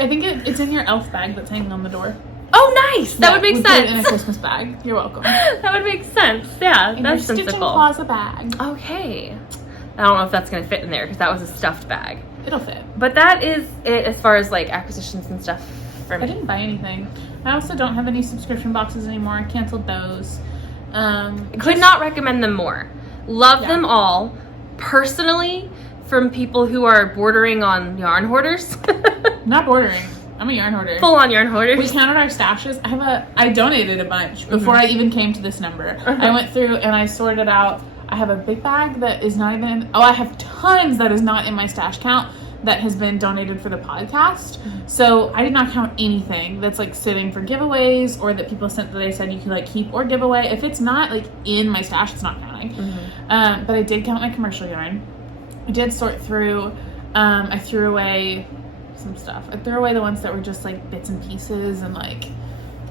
I think it's in your elf bag that's hanging on the door. Oh, nice! That would make sense. Put it in a Christmas bag. You're welcome. That would make sense. Yeah, in that's your sensible. Stitching Plaza bag. Okay. I don't know if that's gonna fit in there because that was a stuffed bag. It'll fit. But that is it as far as like acquisitions and stuff for me. I didn't buy anything. I also don't have any subscription boxes anymore. I canceled those. Could not recommend them more. Love them all. Personally, from people who are bordering on yarn hoarders. Not bordering. I'm a yarn hoarder. Full on yarn hoarder. We counted our stashes. I donated a bunch before I even came to this number. I went through and I sorted out. I have a big bag that is not even I have tons that is not in my stash count that has been donated for the podcast. So I did not count anything that's like sitting for giveaways or that people sent that they said you could like keep or give away. If it's not like in my stash, it's not counting. But I did count my commercial yarn. I did sort through. I threw away some stuff. I threw away the ones that were just like bits and pieces and like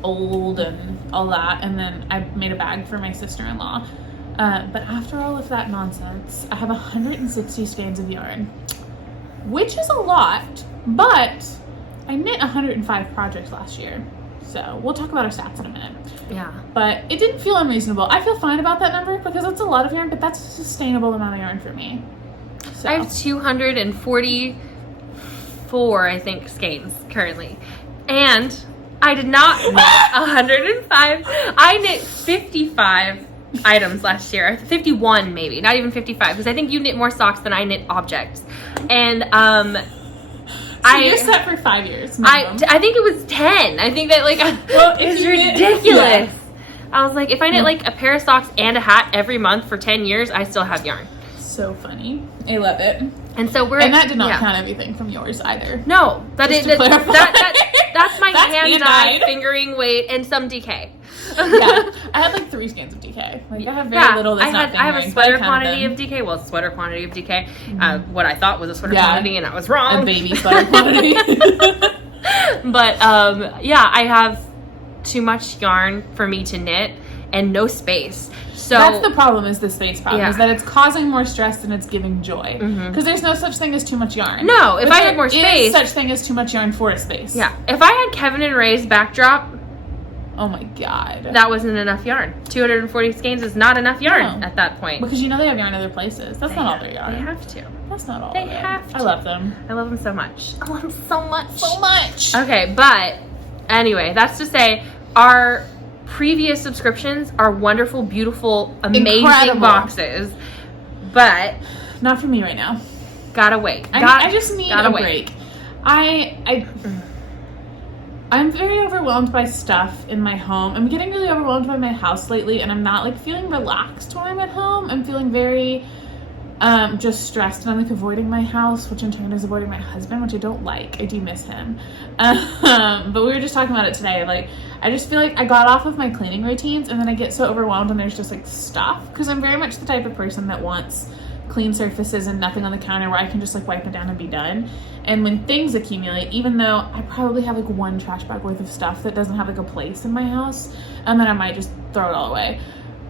old and all that. And then I made a bag for my sister-in-law. But after all of that nonsense, I have 160 skeins of yarn. which is a lot, but I knit 105 projects last year. So we'll talk about our stats in a minute. Yeah. But it didn't feel unreasonable. I feel fine about that number because that's a lot of yarn, but that's a sustainable amount of yarn for me. So. I have 244, I think, skeins currently. And I did not knit 105. I knit 55 items last year. 51 maybe, not even 55, because I think you knit more socks than I knit objects. And so you're set for 5 years. I think it was 10. I think that it's ridiculous. Yeah. I was like, if I knit like a pair of socks and a hat every month for 10 years, I still have yarn. So funny. I love it. And so and that did not count everything from yours either. No, that's my hand-dyed fingering weight and some DK. Yeah, I had like 3 skeins of DK. Like I have very little that's not fingering. I have a sweater quantity of DK. Well, sweater quantity of DK. Mm-hmm. What I thought was a sweater quantity, and I was wrong. A baby sweater quantity. But I have too much yarn for me to knit and no space. So that's the problem, is the space problem, is that it's causing more stress than it's giving joy. Because there's no such thing as too much yarn. No, if I had more space. There is such thing as too much yarn for a space. Yeah, if I had Kevin and Ray's backdrop, oh my god, that wasn't enough yarn. 240 skeins is not enough yarn at that point. Because they have yarn other places. That's not all their yarn. They have to. That's not all. They have to. I love them. I love them so much. I love them so much. So much. Okay, but anyway, that's to say our previous subscriptions are wonderful, beautiful, amazing boxes, but not for me right now. Gotta wait. I just need a break. I'm very overwhelmed by stuff in my home. I'm getting really overwhelmed by my house lately, and I'm not like feeling relaxed when I'm at home. I'm feeling very just stressed, and I'm like avoiding my house, which in turn is avoiding my husband, which I don't like. I do miss him. But we were just talking about it today. Like, I just feel like I got off of my cleaning routines, and then I get so overwhelmed and there's just like stuff, because I'm very much the type of person that wants clean surfaces and nothing on the counter where I can just like wipe it down and be done. And when things accumulate, even though I probably have like 1 trash bag worth of stuff that doesn't have like a place in my house, and then I might just throw it all away.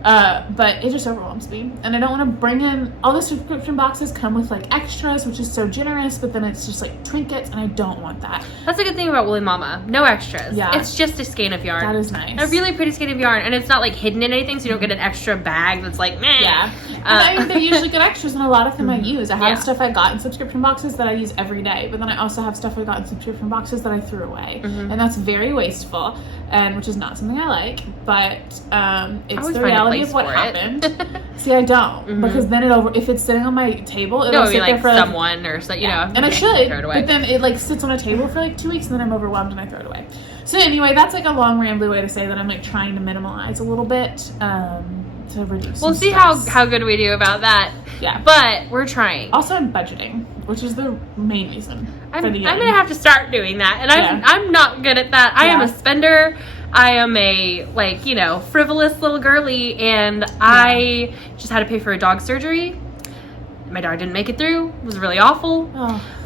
But it just overwhelms me, and I don't want to bring in all the subscription boxes come with like extras, which is so generous, but then it's just like trinkets, and I don't want that. That's a good thing about Woolly Mama. No extras. Yeah. It's just a skein of yarn. That is nice. A really pretty skein of yarn, and it's not like hidden in anything, so you don't get an extra bag that's like, meh. Yeah. And they're usually good extras, and a lot of them I use. I have stuff I got in subscription boxes that I use every day, but then I also have stuff I got in subscription boxes that I threw away. And that's very wasteful, and which is not something I like, but it's the reality of what happened. See, I don't, because then if it's sitting on my table, it'll sit there for someone or so, you know. And I should, but then it like sits on a table for like 2 weeks, and then I'm overwhelmed and I throw it away. So anyway, that's like a long rambly way to say that I'm like trying to minimalize a little bit to reduce. We'll see how good we do about that. Yeah, but we're trying. Also, I'm budgeting, which is the main reason. I'm gonna have to start doing that, and I'm not good at that. I am a spender. I am a frivolous little girly, and I just had to pay for a dog surgery. My dog didn't make it through. It was really awful.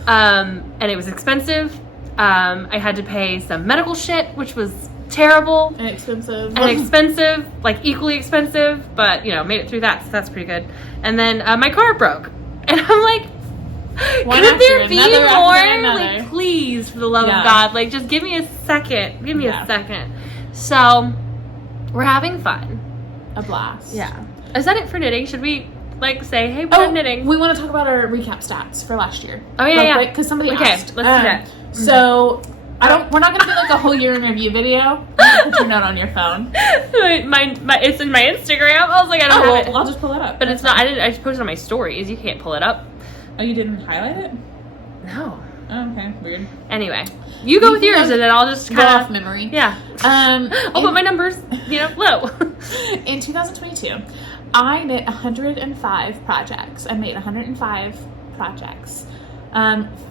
And it was expensive. I had to pay some medical shit, which was terrible. And expensive. Like equally expensive, but made it through that, so that's pretty good. And then my car broke, and I'm like, could there be more? Like, please, for the love of God, like, just give me a second. Give me a second. So, we're having fun. A blast. Yeah. Is that it for knitting? Should we, say, hey, we're knitting? We want to talk about our recap stats for last year. Oh, yeah, because somebody asked. Let's do that. So, we're not going to do, like, a whole year in review video. Put your note on your phone. It's in my Instagram. I was like, I don't have it. I'll just pull it up. But it's not. I just posted it on my stories. You can't pull it up. Oh, you didn't highlight it? No. Oh, okay, weird. Anyway, you go with yours, and then I'll just kind of off memory. Yeah. I'll put my numbers, low. In 2022, I knit 105 projects. I made 105 projects.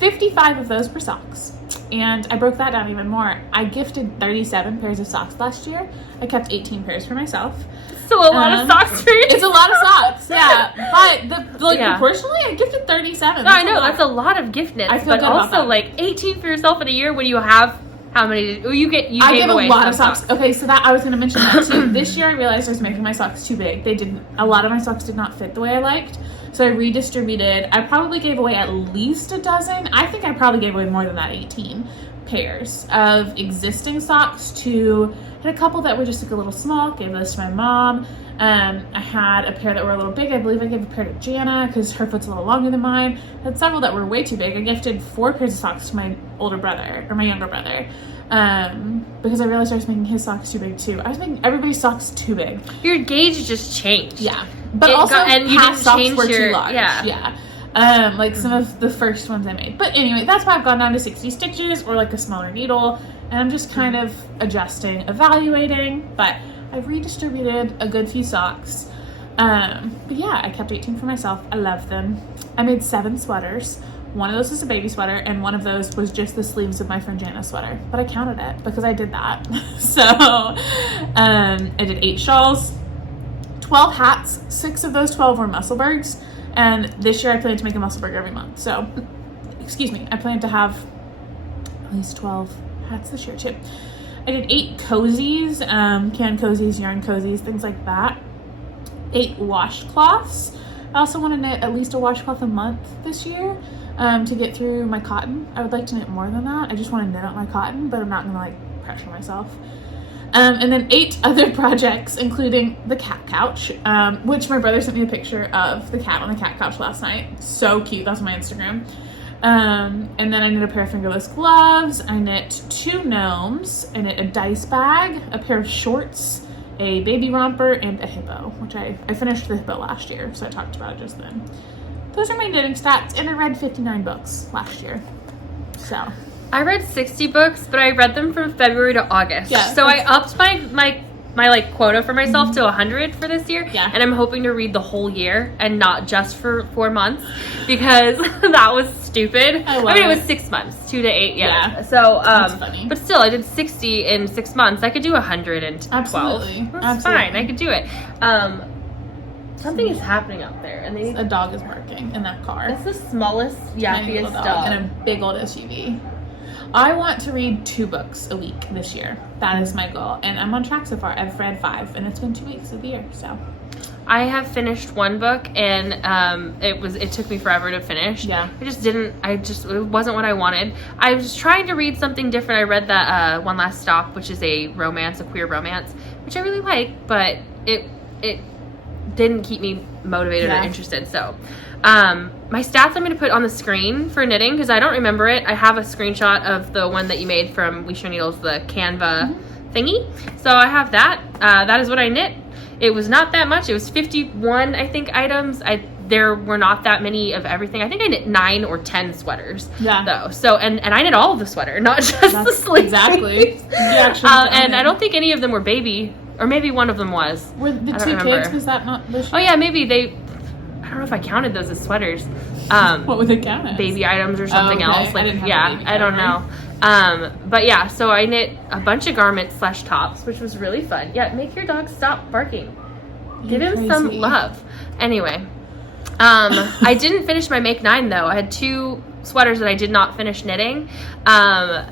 55 of those were socks. And I broke that down even more. I gifted 37 pairs of socks last year. I kept 18 pairs for myself. So a lot of socks for you. It's a lot of socks, yeah. But proportionally, I gifted 37. No, I know that's a lot of gift knits. I feel good also about that. 18 for yourself in a year when you have how many? You gave away a lot of socks. Okay, so that I was going to mention that too. This year, I realized I was making my socks too big. A lot of my socks did not fit the way I liked. So I redistributed. I probably gave away at least a dozen. I think I probably gave away more than that, 18 pairs of existing socks to, I had a couple that were just like a little small, gave those to my mom. I had a pair that were a little big. I believe I gave a pair to Jana because her foot's a little longer than mine. I had several that were way too big. I gifted 4 pairs of socks to my older brother, or my younger brother, because I realized I was making his socks too big too. I was making everybody's socks too big. Your gauge just changed. Yeah, but also and you didn't socks change were your, too large. Yeah. Like some of the first ones I made. But anyway, that's why I've gone down to 60 stitches or like a smaller needle, and I'm just kind of adjusting, evaluating, but I've redistributed a good few socks. But yeah, I kept 18 for myself. I love them. I made 7 sweaters. One of those was a baby sweater, and one of those was just the sleeves of my friend Jana's sweater. But I counted it because I did that. So I did 8 shawls, 12 hats. 6 of those 12 were Musselburghs. And this year I plan to make a Musselburgh every month. So, excuse me, I plan to have at least 12 hats this year too. I did 8 cozies, can cozies, yarn cozies, things like that. 8 washcloths. I also want to knit at least a washcloth a month this year to get through my cotton. I would like to knit more than that. I just want to knit out my cotton, but I'm not going to like pressure myself. And then 8 other projects, including the cat couch, which my brother sent me a picture of the cat on the cat couch last night. So cute. That's on my Instagram. And then I knit a pair of fingerless gloves. I knit 2 gnomes. I knit a dice bag, a pair of shorts, a baby romper, and a hippo, which I finished the hippo last year, so I talked about it just then. Those are my knitting stats, and I read 59 books last year. So I read 60 books, but I read them from February to August. Yeah, so I upped my like quota for myself to 100 for this year. Yeah. And I'm hoping to read the whole year and not just for 4 months because that was stupid. I mean, it was 6 months, 2 to 8. Yeah. So, that's funny. but still, I did 60 in 6 months. I could do 100 in 12. Absolutely. That's fine. I could do it. Something is happening out there, and A dog is barking in that car. It's the smallest, Tiny little yappiest dog. in a big old SUV. I want to read 2 books a week this year. That is my goal, and I'm on track so far. I've read 5, and it's been 2 weeks of the year. So I have finished 1 book, and it took me forever to finish. Yeah, it wasn't what I wanted. I was trying to read something different. I read that One Last Stop, which is a queer romance, which I really like, but it didn't keep me motivated or interested. So my stats I'm going to put on the screen for knitting because I don't remember it. I have a screenshot of the one that you made from We Share Needles, the Canva thingy. So I have that. That is what I knit. It was not that much. It was 51, I think, items. There were not that many of everything. I think I knit 9 or 10 sweaters. Yeah. Though. So and I knit all of the sweater, not just the sleeves. Exactly. And I don't think any of them were baby, or maybe one of them was. Were the 2 kids? Was that not this year? Oh yeah, maybe they. I don't know if I counted those as sweaters. What would they count as? Baby items or something else. Like I don't know. But yeah, so I knit a bunch of garments / tops, which was really fun. Yeah, make your dog stop barking. Give him some love. Anyway, I didn't finish my Make 9 though. I had 2 sweaters that I did not finish knitting, but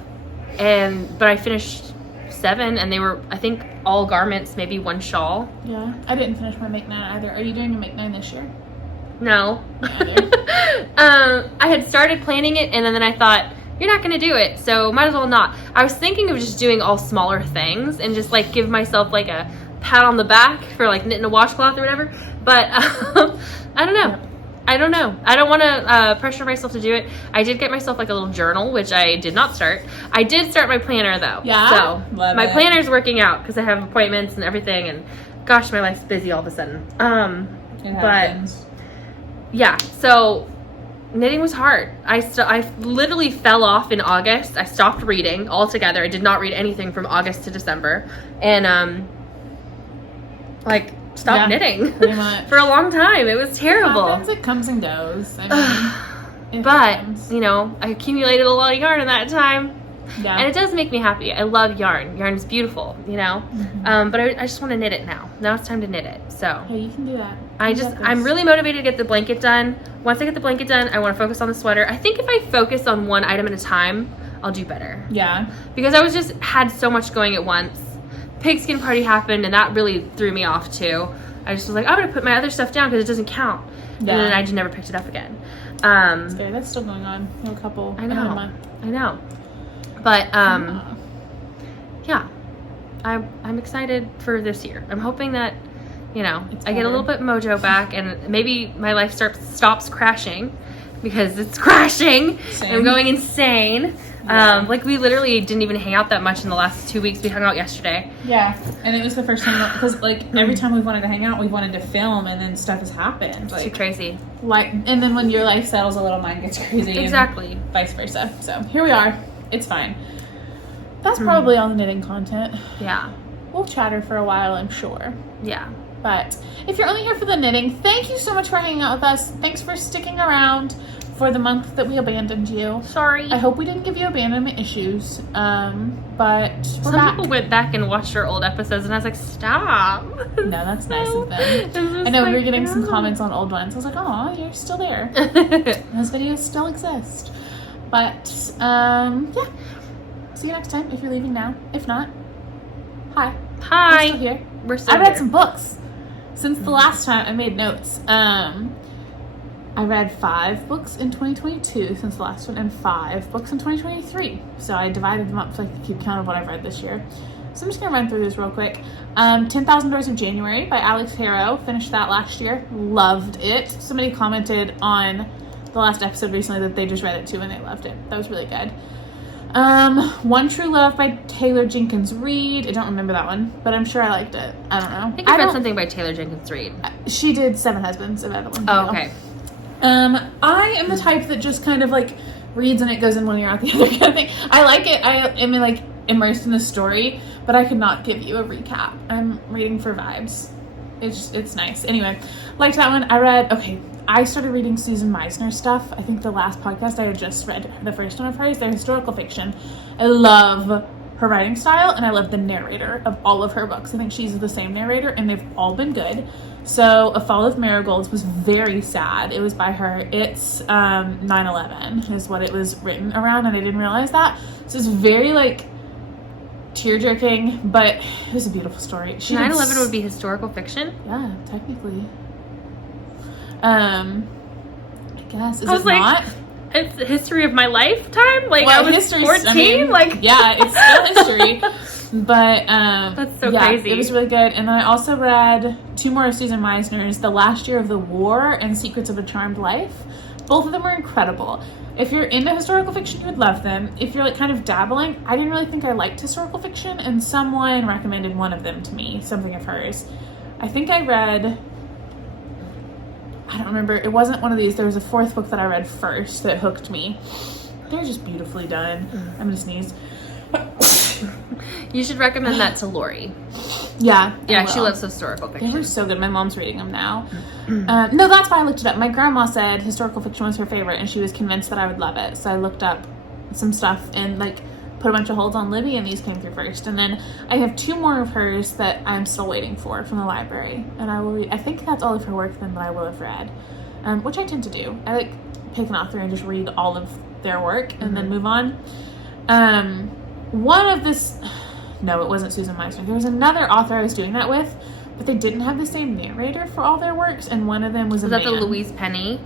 I finished 7, and they were, I think, all garments, maybe 1 shawl. Yeah, I didn't finish my Make 9 either. Are you doing a Make 9 this year? No. I had started planning it, and then I thought, you're not going to do it, so might as well not. I was thinking of just doing all smaller things and just like give myself like a pat on the back for like knitting a washcloth or whatever, but I don't know. Yeah. I don't know. I don't want to pressure myself to do it. I did get myself like a little journal, which I did not start. I did start my planner though. Yeah. So my planner's working out because I have appointments and everything, and gosh, my life's busy all of a sudden. But yeah, so knitting was hard. I literally fell off in August. I stopped reading altogether. I did not read anything from August to December, and stopped knitting for a long time. It was terrible. It comes and goes. I mean, but you know, I accumulated a lot of yarn in that time. Yeah. And it does make me happy. I love yarn. Yarn is beautiful, you know. But I just want to knit it now. Now it's time to knit it. So yeah, you can do that. I'm really motivated to get the blanket done. Once I get the blanket done, I want to focus on the sweater. I think if I focus on one item at a time, I'll do better. Yeah. Because I had so much going at once. Pigskin party happened, and that really threw me off too. I just was like, I'm going to put my other stuff down because it doesn't count. Yeah. And then I just never picked it up again. Okay, that's still going on. A couple. I know. But, yeah. I'm excited for this year. I'm hoping that, you know, I get a little bit mojo back and maybe my life stops crashing because it's crashing. Same. I'm going insane. Yeah. Like we literally didn't even hang out that much in the last 2 weeks. We hung out yesterday. Yeah, and it was the first time because like every time we've wanted to hang out, we've wanted to film, and then stuff has happened. Like too crazy. Like, and then when your life settles a little, mine gets crazy. Exactly. And vice versa. So here we are. It's fine. That's probably all the knitting content. Yeah. We'll chatter for a while, I'm sure. Yeah. But if you're only here for the knitting, thank you so much for hanging out with us. Thanks for sticking around for the month that we abandoned you. Sorry. I hope we didn't give you abandonment issues. But we're Some back. people went back and watched our old episodes, and I was like, stop. No, that's nice of them. I know we were getting some comments on old ones. I was like, oh, you're still there. Those videos still exist. But, yeah. See you next time if you're leaving now. If not, hi. Hi. We're still here. We're still I here. read some books. Since the last time I made notes. I read 5 books in 2022 since the last one, and 5 books in 2023. So I divided them up so I could keep count of what I've read this year. So I'm just going to run through this real quick. 10,000 Doors of January by Alex Harrow. Finished that last year. Loved it. Somebody commented on the last episode recently that they just read it too and they loved it. That was really good. One True Love by Taylor Jenkins Reid. I don't remember that one, but I'm sure I liked it. I don't know. I think I read something by Taylor Jenkins Reid. She did Seven Husbands of Evelyn. Oh, okay. I am the type that just kind of like reads and it goes in one ear out the other kind of thing. I like it. I am like immersed in the story, but I could not give you a recap. I'm reading for vibes. It's nice. Anyway, liked that one. I started reading Susan Meisner stuff. I think the last podcast I had just read the first one of hers. They're historical fiction. I love her writing style, and I love the narrator of all of her books. I think she's the same narrator, and they've all been good. So A Fall of Marigolds was very sad. It was by her. It's 9/11 is what it was written around, and I didn't realize that. So it's very like tear-jerking, but it was a beautiful story. 9/11 would be historical fiction? Yeah, technically. I guess. Is I was it like, not? It's the history of my lifetime? Like, Well, I was 14? Yeah, it's still history. But, that's so yeah, crazy. It was really good. And I also read 2 more of Susan Meisner's, The Last Year of the War and Secrets of a Charmed Life. Both of them were incredible. If you're into historical fiction, you would love them. If you're like kind of dabbling, I didn't really think I liked historical fiction, and someone recommended one of them to me, something of hers. I think I read, I don't remember, it wasn't one of these. There was a 4th book that I read first that hooked me. They're just beautifully done. I'm gonna sneeze. You should recommend that to Lori. Yeah. Yeah, she loves historical fiction. They were so good. My mom's reading them now. No, that's why I looked it up. My grandma said historical fiction was her favorite, and she was convinced that I would love it. So I looked up some stuff and like put a bunch of holds on Libby, and these came through first. And then I have 2 more of hers that I'm still waiting for from the library, and I will read. I think that's all of her work then that I will have read, which I tend to do. I like pick an author and just read all of their work and then move on. One of this, no, it wasn't Susan Meisner. There was another author I was doing that with, but they didn't have the same narrator for all their works, and one of them was that the man. Louise Penny?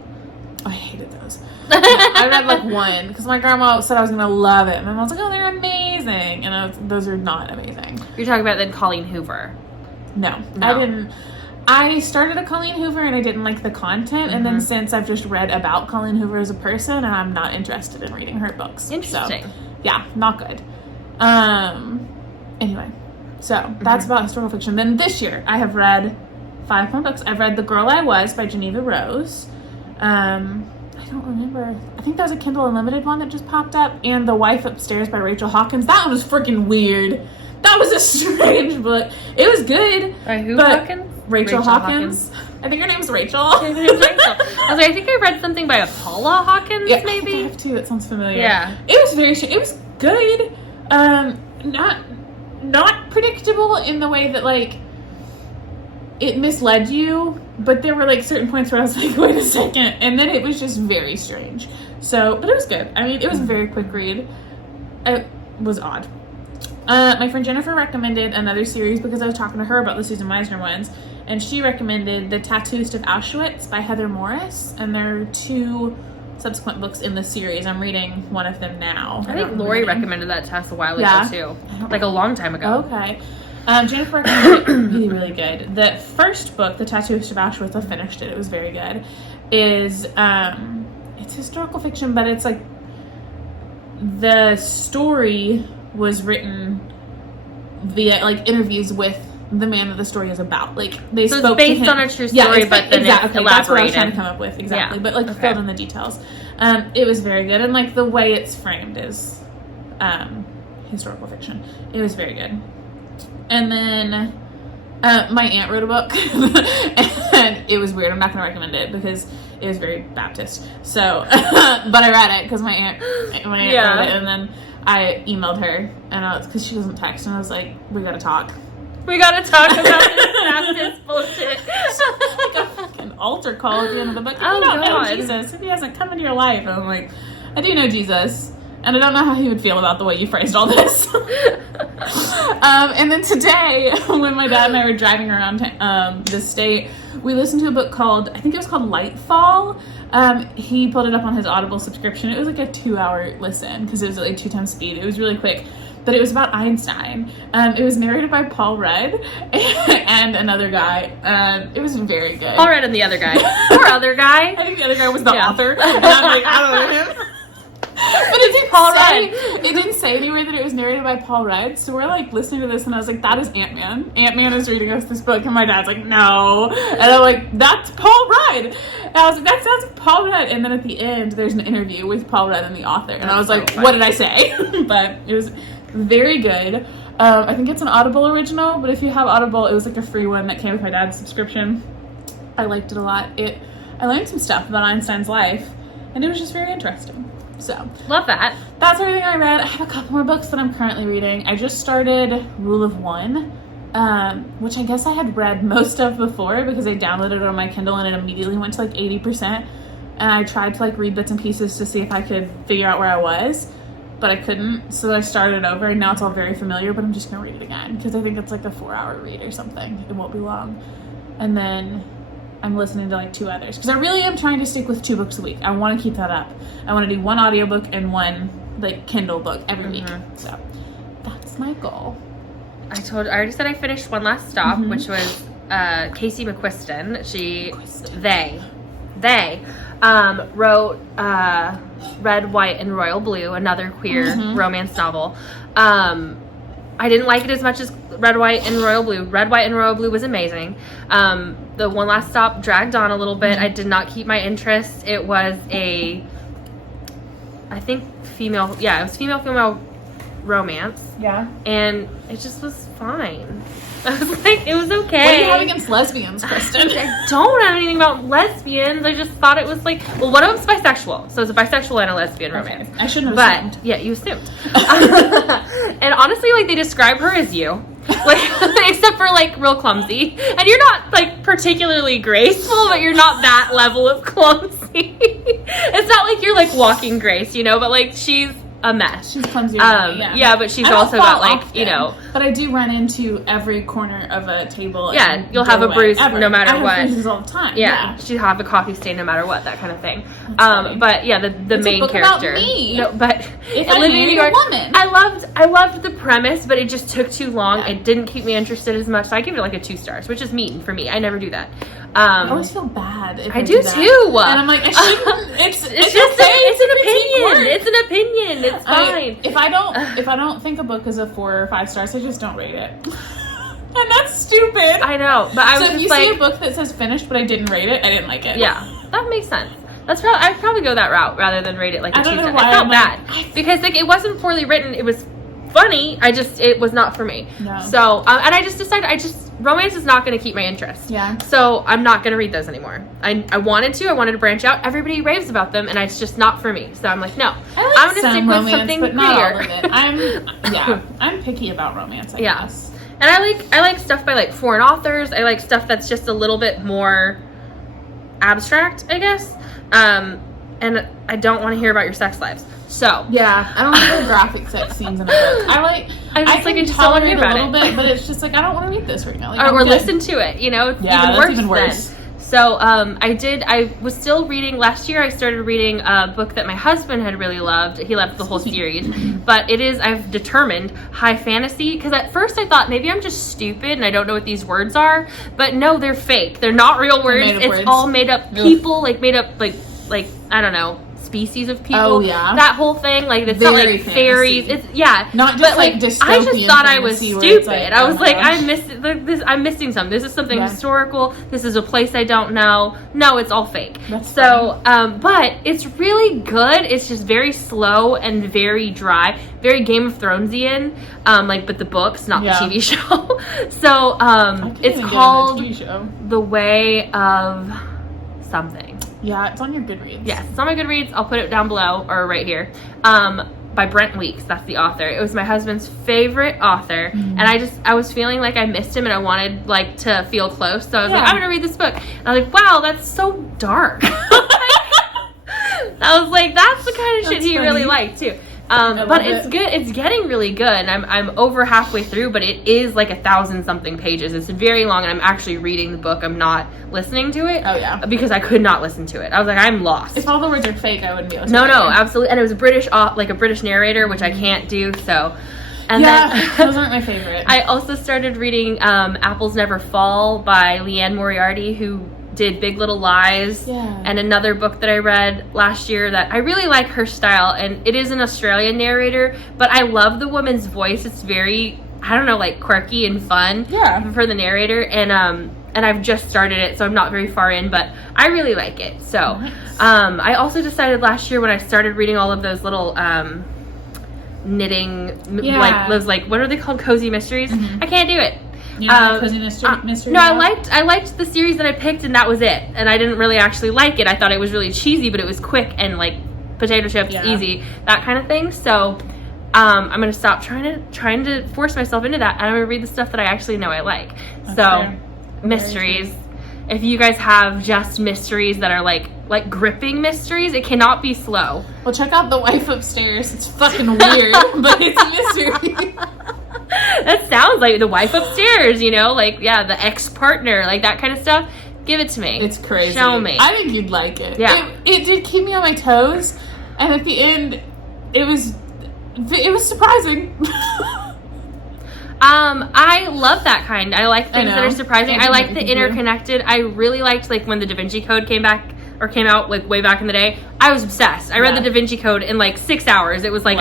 Oh, I hated those. I read like one because my grandma said I was gonna love it. My mom was like, "Oh, they're amazing," and those are not amazing. You're talking about then Colleen Hoover? No, I didn't. I started a Colleen Hoover and I didn't like the content, and then since I've just read about Colleen Hoover as a person, and I'm not interested in reading her books. Interesting. So, yeah, not good. Anyway, so that's about historical fiction. Then this year I have read 5 more books. I've read The Girl I Was by Geneva Rose. I don't remember. I think that was a Kindle Unlimited one that just popped up. And The Wife Upstairs by Rachel Hawkins. That one was freaking weird. That was a strange book. It was good. By who, but Hawkins? Rachel Hawkins. I think her name's Rachel. I was like, I think I read something by Paula Hawkins, Yeah, maybe? I have too. It sounds familiar. Yeah. It was very strange. It was good. Not predictable in the way that, like, it misled you, but there were, like, certain points where I was like, wait a second, and then it was just very strange. So, but it was good. I mean, it was a very quick read. It was odd. My friend Jennifer recommended another series because I was talking to her about the Susan Meisner ones, and she recommended The Tattooist of Auschwitz by Heather Morris, and there are 2 subsequent books in the series. I'm reading one of them now. I think Lori recommended that to us a while Yeah. ago too, like a long time ago. Okay. Jennifer recommended it. Really, really good. The first book, The Tattooist of Auschwitz, I finished it. It was very good. Is it's historical fiction, but it's like the story was written via like interviews with the man that the story is about. Like they So spoke it's based to him. on a true story, but then it's exactly. That's what I was trying elaborated. to come up with. Exactly. Yeah. But like Okay. filled in the details. It was very good, and like the way it's framed is historical fiction. It was very good. And then my aunt wrote a book, and it was weird. I'm not going to recommend it because it was very Baptist. So, but I read it because my aunt Yeah. wrote it, and then I emailed her, and because she doesn't text, and I was like, we got to talk. We gotta talk about this Baptist bullshit. Like a fucking altar call at the end of the book. If Oh, you don't know God. Jesus, if he hasn't come into your life, and I'm like, I do know Jesus, and I don't know how he would feel about the way you phrased all this. And then today, when my dad and I were driving around the state, we listened to a book called, I think it was called Lightfall. He pulled it up on his Audible subscription. It was like a 2-hour listen because it was at like 2 times speed. It was really quick. But it was about Einstein. It was narrated by Paul Rudd and another guy. It was very good. Paul Rudd and the other guy. Poor other guy. I think the other guy was the Yeah. author. And I'm like, I don't know him. But it didn't Paul say, Rudd. it didn't say anywhere that it was narrated by Paul Rudd. So we're like listening to this, and I was like, that is Ant-Man. Ant-Man is reading us this book. And my dad's like, no. And I'm like, that's Paul Rudd. And I was like, that sounds like Paul Rudd. And then at the end, there's an interview with Paul Rudd and the author. And I was That's like, so what funny. did I say? But it was very good. I think it's an Audible original, but if you have Audible, it was like a free one that came with my dad's subscription. I liked it a lot. I learned some stuff about Einstein's life, and it was just very interesting. So Love that. that's everything I read. I have a couple more books that I'm currently reading. I just started Rule of One, which I guess I had read most of before because I downloaded it on my Kindle and it immediately went to like 80%. And I tried to like read bits and pieces to see if I could figure out where I was, but I couldn't. So I started over, and now it's all very familiar, but I'm just going to read it again because I think it's like a 4-hour read or something. It won't be long. And then I'm listening to like 2 others because I really am trying to stick with 2 books a week. I want to keep that up. I want to do 1 audiobook and 1 like Kindle book every week. So that's my goal. I already said I finished One Last Stop, Mhm. which was Casey McQuiston. They wrote Red, White, and Royal Blue, another queer romance novel. I didn't like it as much as Red, White, and Royal Blue. Red, White, and Royal Blue was amazing. The One Last Stop dragged on a little bit. I did not keep my interest. It was it was female romance. Yeah. And it just was fine. I was like, it was okay. What do you have against lesbians, Kristen? I don't have anything about lesbians. I just thought it was like, well, one of them's bisexual. So it's a bisexual and a lesbian romance. I shouldn't have But, assumed. yeah, you assumed. And honestly, like, they describe her as you. Like, except for, like, real clumsy. And you're not, like, particularly graceful, but you're not that level of clumsy. It's not like you're, like, walking grace, you know? But, like, she's a mess. She's clumsy. Yeah, but she's I don't also fall got, like, often, you know... But I do run into every corner of a table. Yeah, and you'll have a doorway, bruise no matter I have what. bruises all the time. Yeah, she'd have a coffee stain no matter what, that kind of thing. funny. But yeah, the It's a main book about character. me. No, but If I living in New married a York, woman. I loved the premise, but it just took too long. Yeah. It didn't keep me interested as much, so I give it like a 2 stars, which is mean for me. I never do that. I always feel bad. If I I do that. too. And I'm like, I shouldn't. It's just okay it's to an critique opinion. work. It's an opinion. It's fine. If I don't think a book is a 4 or 5 stars, I just don't rate it. And that's stupid. I know, but I was So if just you like, see a book that says finished, but I didn't rate it, I didn't like it. yeah, that makes sense. I'd probably go that route rather than rate it like a I don't 2 know stars. why I felt I'm bad like, because like it wasn't poorly written. It was funny. It was not for me. No. So and I just decided romance is not going to keep my interest. Yeah. So I'm not going to read those anymore. I wanted to branch out. Everybody raves about them, and it's just not for me. So I'm like, no, I like I'm going to some stick with romance, something but not all prettier. of it. I'm picky about romance, I Yeah. guess. And I like stuff by like foreign authors. I like stuff that's just a little bit more abstract, I guess. And I don't want to hear about your sex lives. So yeah, I don't like the graphic sex scenes in a book. I can just don't want to tolerate hear a about little bit, but it's just like I don't want to read this right now. Like, or listen to it. You know, it's even worse. Then. So I was still reading last year. I started reading a book that my husband had really loved. He loved the whole series, but I've determined high fantasy, because at first I thought maybe I'm just stupid and I don't know what these words are, but no, they're fake. They're not real words. It's all made up people, like made up like I don't know, species of people. Oh yeah, that whole thing. Like it's very not like fairies. It's not just like I just thought I was stupid. Like, I was like, I'm missing something. This is something historical. This is a place I don't know. No, it's all fake. But it's really good. It's just very slow and very dry, very Game of Thronesian. But the books, not the TV show. So it's called The Way of something. Yeah, it's on your Goodreads. Yes, it's on my Goodreads. I'll put it down below, or right here. By Brent Weeks. That's the author. It was my husband's favorite author, and I was feeling like I missed him, and I wanted like to feel close. So I was like, I'm gonna read this book. And I was like, wow, that's so dark. I was like, that's the kind of shit he really liked too. But it's good. It's getting really good. I'm over halfway through, but it is like 1,000-something pages. It's very long, and I'm actually reading the book. I'm not listening to it. Oh yeah, because I could not listen to it. I was like, I'm lost. If all the words are fake, I wouldn't be able to. No, absolutely. And it was a British narrator, which I can't do. So, and those aren't my favorite. I also started reading Apples Never Fall by Leanne Moriarty, who did Big Little Lies, and another book that I read last year that I really like her style, and it is an Australian narrator, but I love the woman's voice. It's very, I don't know, like quirky and fun for the narrator, and I've just started it, so I'm not very far in, but I really like it. So I also decided last year when I started reading all of those little knitting, like those, like, what are they called, cozy mysteries? I can't do it. You know, cozy mystery? No, I liked the series that I picked, and that was it. And I didn't really actually like it. I thought it was really cheesy, but it was quick and like potato chips, easy, that kind of thing. So I'm gonna stop trying to force myself into that, and I'm gonna read the stuff that I actually know I like. That's fair. Mysteries. If you guys have just mysteries that are like gripping mysteries, it cannot be slow. Well, check out The Wife Upstairs. It's fucking weird, but it's a mystery. That sounds like The Wife Upstairs, you know, like, the ex-partner, like that kind of stuff. Give it to me. It's crazy. Show me. I think you'd like it. Yeah. It did keep me on my toes, and at the end, it was surprising. I love that kind. I like things that are surprising. I like the interconnected. I really liked, like, when the Da Vinci Code came out, like, way back in the day. I was obsessed. I read the Da Vinci Code in, like, 6 hours. It was like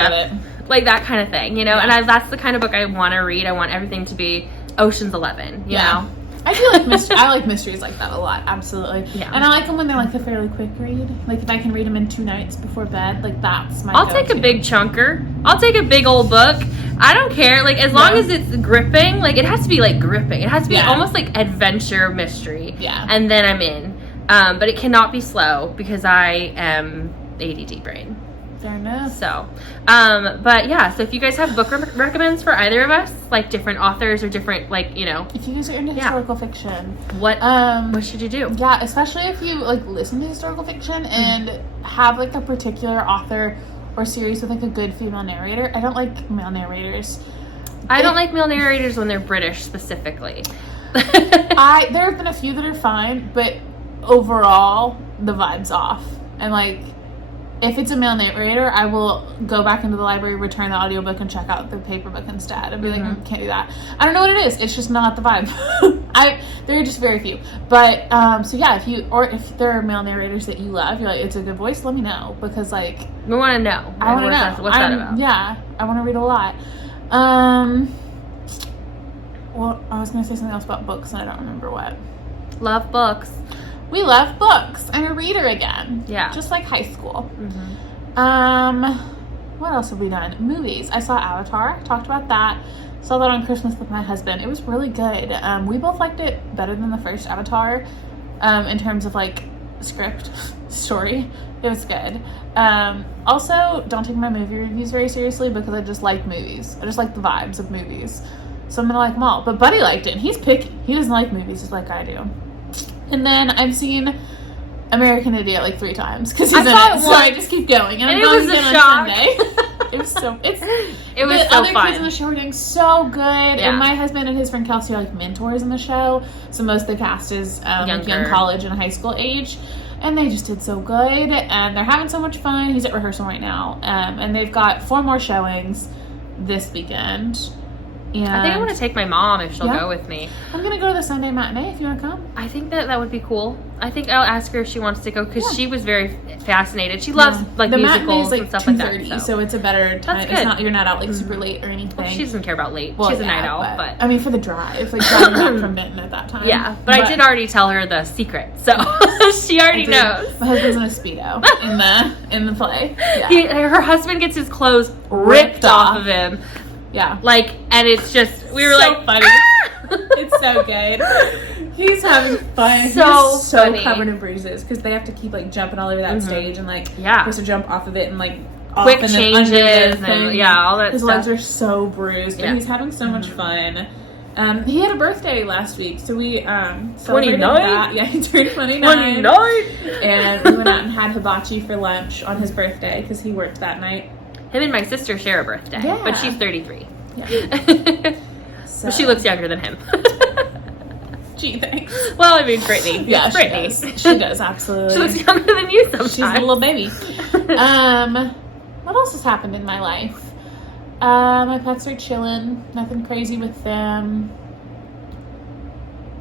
like that kind of thing, you know? And that's the kind of book I want to read. I want everything to be Ocean's 11, you know? I feel like I like mysteries like that a lot, absolutely. Yeah. And I like them when they're like a fairly quick read. Like if I can read them in 2 nights before bed, like that's my I'll take a big chunker. I'll take a big old book. I don't care. Like as long as it's gripping, like it has to be like gripping. It has to be almost like adventure mystery. Yeah. And then I'm in. But it cannot be slow because I am ADD brain. Fair enough. So, but so if you guys have book recommends for either of us, like different authors or different, like, you know. If you guys are into historical fiction. What should you do? Yeah, especially if you, like, listen to historical fiction and have, like, a particular author or series with, like, a good female narrator. I don't like male narrators. I don't like male narrators when they're British, specifically. There have been a few that are fine, but overall, the vibe's off. And, like, if it's a male narrator, I will go back into the library, return the audiobook, and check out the paperbook instead. I'd be like, can't do that. I don't know what it is. It's just not the vibe. There are just very few. But, if there are male narrators that you love, you're like, it's a good voice, let me know. Because, like... We want to know. I want to know. What's that about? Yeah. I want to read a lot. Well, I was going to say something else about books, and I don't remember what. Love books. We love books. I'm a reader again. Yeah. Just like high school. What else have we done? Movies. I saw Avatar. Talked about that. Saw that on Christmas with my husband. It was really good. We both liked it better than the first Avatar in terms of, like, script, story. It was good. Also, don't take my movie reviews very seriously because I just like movies. I just like the vibes of movies. So I'm going to like them all. But Buddy liked it, and he's picky. He doesn't like movies just like I do. And then I've seen American Idiot like 3 times because he's I in saw it. it So I just keep going. And I'm it going was a again shock. on Sunday. It was so the other fun. kids in the show were doing so good. Yeah. And my husband and his friend Kelsey are like mentors in the show. So most of the cast is like young college and high school age. And they just did so good. And they're having so much fun. He's at rehearsal right now. And they've got 4 more showings this weekend. And I think I want to take my mom if she'll go with me. I'm going to go to the Sunday matinee if you want to come. I think that would be cool. I think I'll ask her if she wants to go because she was very fascinated. She loves like the musicals like and stuff like that. 2:30, so it's a better time. That's It's good. not you're not out like super late or anything. Well, she doesn't care about late. Well, She's a night owl, but I mean for the drive, like driving back from Benton at that time. yeah. But I did already tell her the secret, so she already knows. My husband's in a Speedo in the play. Yeah. Her husband gets his clothes ripped off of him. Yeah. Like, and it's just, we were so like, funny. Ah! It's so good. He's having fun. So He's so funny. covered in bruises because they have to keep like jumping all over that stage and like he Yeah. has to jump off of it and like Quick off and then under changes the and thing. all that His stuff. legs are so bruised, but he's having so much fun. He had a birthday last week, so we celebrated 29? that. Yeah, he turned 29. And we went out and had hibachi for lunch on his birthday because he worked that night. Him and my sister share a birthday, Yeah. but she's 33. Yeah. So, But she looks younger than him. Gee, thanks. Well, I mean, Brittany. Yeah, It's she Brittany. does. She does, absolutely. She looks younger than you sometimes. She's a little baby. What else has happened in my life? My pets are chilling. Nothing crazy with them.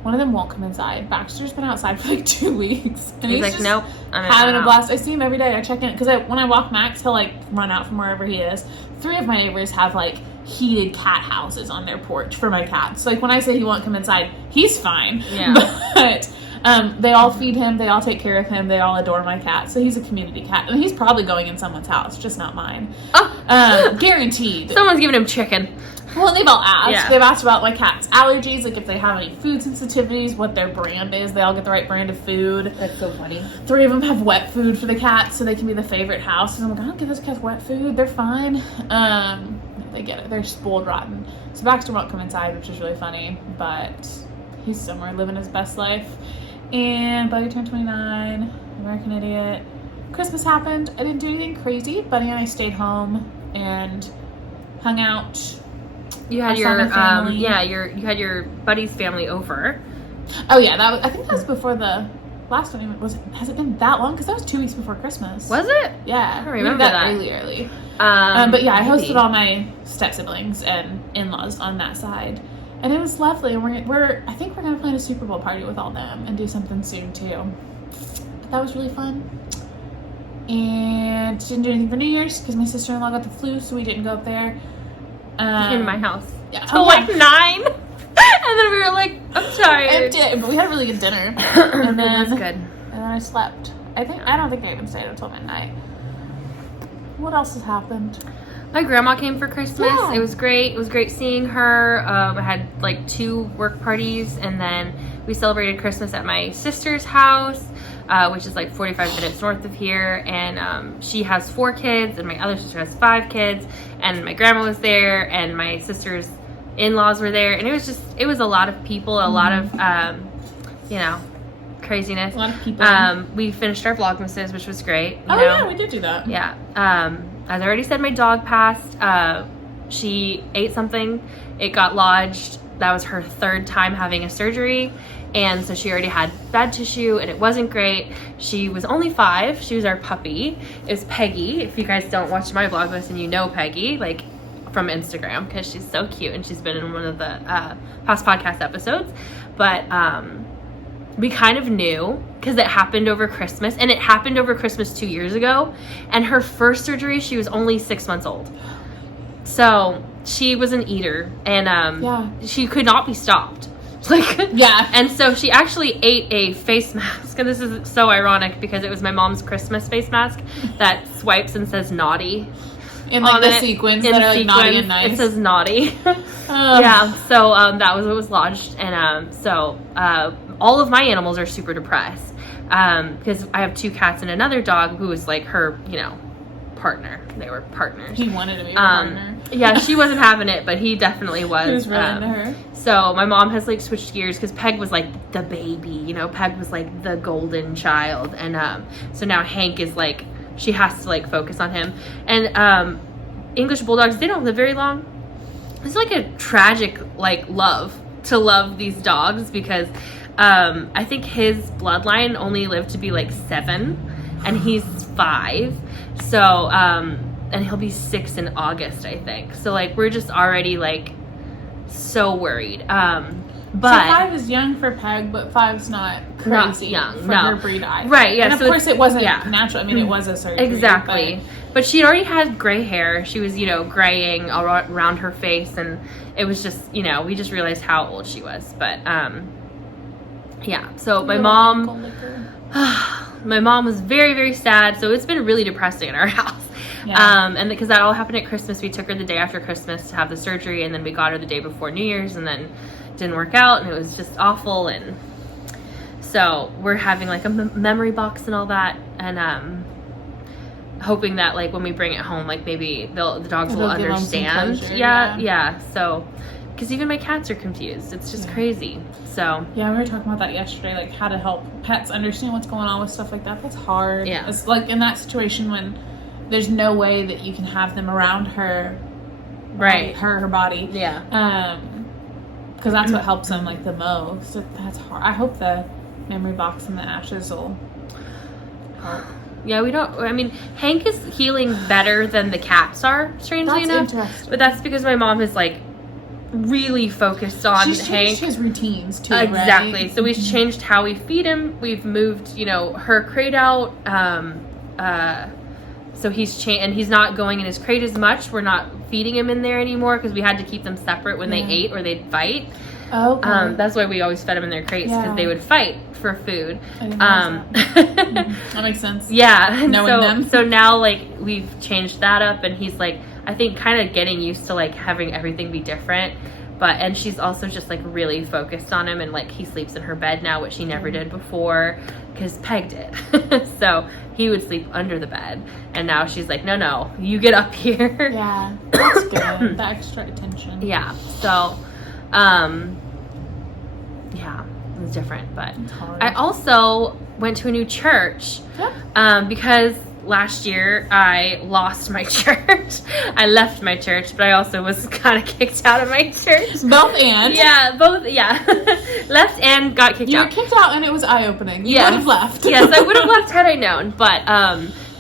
One of them won't come inside. Baxter's been outside for like 2 weeks. And He's like, just nope. I'm having a out. blast. I see him every day. I check in because when I walk Max, he'll like run out from wherever he is. 3 of my neighbors have like heated cat houses on their porch for my cats. So like when I say he won't come inside, he's fine. Yeah. But they all feed him. They all take care of him. They all adore my cat. So he's a community cat, and he's probably going in someone's house, just not mine. Oh. Guaranteed. Someone's giving him chicken. Well, they've all asked. Yeah. They've asked about my cat's allergies, like if they have any food sensitivities, what their brand is. They all get the right brand of food. That's so funny. 3 of them have wet food for the cats, so they can be the favorite house. And I'm like, I don't give those cats wet food. They're fine. They get it. They're spoiled rotten. So Baxter won't come inside, which is really funny. But he's somewhere living his best life. And Buddy turned 29. American Idiot. Christmas happened. I didn't do anything crazy. Buddy and I stayed home and hung out. You had I saw my family. you had your buddy's family over. Oh yeah, I think that was before the last one. Has it been that long? Because that was 2 weeks before Christmas. Was it? Yeah, I don't remember we did that. early. But Yeah, I hosted all my step siblings and in-laws on that side, and it was lovely. And I think we're gonna plan a Super Bowl party with all them and do something soon too. But that was really fun. And didn't do anything for New Year's because my sister-in-law got the flu, so we didn't go up there. Came to my house. Yeah. Till like 9. And then we were like, I'm tired. But we had a really good dinner. And then That's good. And then I slept. I don't think I even stayed until midnight. What else has happened? My grandma came for Christmas. Yeah. It was great. It was great seeing her. I had like 2 work parties, and then we celebrated Christmas at my sister's house, which is like 45 minutes north of here. And she has 4 kids, and my other sister has 5 kids. And my grandma was there, and my sister's in-laws were there, and it was a lot of people, a lot of craziness. A lot of people. We finished our Vlogmases, which was great. Yeah, we did do that. Yeah. As I already said, my dog passed. She ate something. It got lodged. That was her 3rd time having a surgery. And so she already had bad tissue, and it wasn't great. She was only 5. She was our puppy. It was Peggy. If you guys don't watch my Vlogmas and you know Peggy, like from Instagram, because she's so cute, and she's been in one of the past podcast episodes. But we kind of knew because it happened over Christmas, and it happened over Christmas 2 years ago. And her first surgery, she was only 6 months old. So she was an eater, and she could not be stopped. And so she actually ate a face mask, and this is so ironic because it was my mom's Christmas face mask that swipes and says naughty. In like the sequins that are like naughty and nice. It says naughty. Yeah, so that was what was lodged, and so all of my animals are super depressed because I have 2 cats and another dog who is like her, partner. They were partners. He wanted to be a partner. Yeah, she wasn't having it, but he definitely was. He was really into her. So my mom has like switched gears because Peg was like the baby, you know. Peg was like the golden child, and so now Hank is like, she has to like focus on him. And English bulldogs, they don't live very long. It's like a tragic like love to love these dogs because I think his bloodline only lived to be like 7, and he's 5. So and he'll be 6 in August, I think. So like we're just already like so worried. But so 5 is young for Peg, but 5's not crazy young, for no. her breed eye. Right, yeah. And of so course it wasn't natural. I mean, it was a surgery. Exactly. But she already had gray hair. She was, you know, graying around her face, and it was just, you know, we just realized how old she was. But yeah. So my mom was very, very sad. So it's been really depressing in our house. Yeah. And because that all happened at Christmas, we took her the day after Christmas to have the surgery, and then we got her the day before New Year's, and then it didn't work out, and it was just awful. And so we're having like a memory box and all that, and hoping that like when we bring it home, like maybe the dogs will understand. Yeah. So because even my cats are confused. It's just crazy. So yeah, we were talking about that yesterday, like how to help pets understand what's going on with stuff like that. That's hard. Yeah. It's like in that situation when there's no way that you can have them around her, right? Her body. Yeah. Because that's what helps them like the most. That's hard. I hope the memory box and the ashes will help. Yeah, we don't. I mean, Hank is healing better than the cats are, strangely enough. Interesting. But that's because my mom is like really focused on She's Hank. changed his routines too. Exactly. Right? So we've changed how we feed him. We've moved, you know, her crate out. So he's changed, and he's not going in his crate as much. We're not feeding him in there anymore because we had to keep them separate when they ate or they'd fight. Oh, okay. That's why we always fed them in their crates because they would fight for food. That makes sense. Yeah. Knowing them. So now like we've changed that up, and he's like, I think kind of getting used to like having everything be different. And she's also just like really focused on him, and like he sleeps in her bed now, which he never did before because Peg did. So he would sleep under the bed, and now she's like, no, you get up here. Yeah, that's good. The extra attention. Yeah. So, yeah, it was different, but I also went to a new church because last year I lost my church. I left my church, but I also was kind of kicked out of my church. Both and? Yeah, both, yeah. Left and got kicked out. You were kicked out and it was eye-opening. You would have left. Yes, I would have left had I known. But,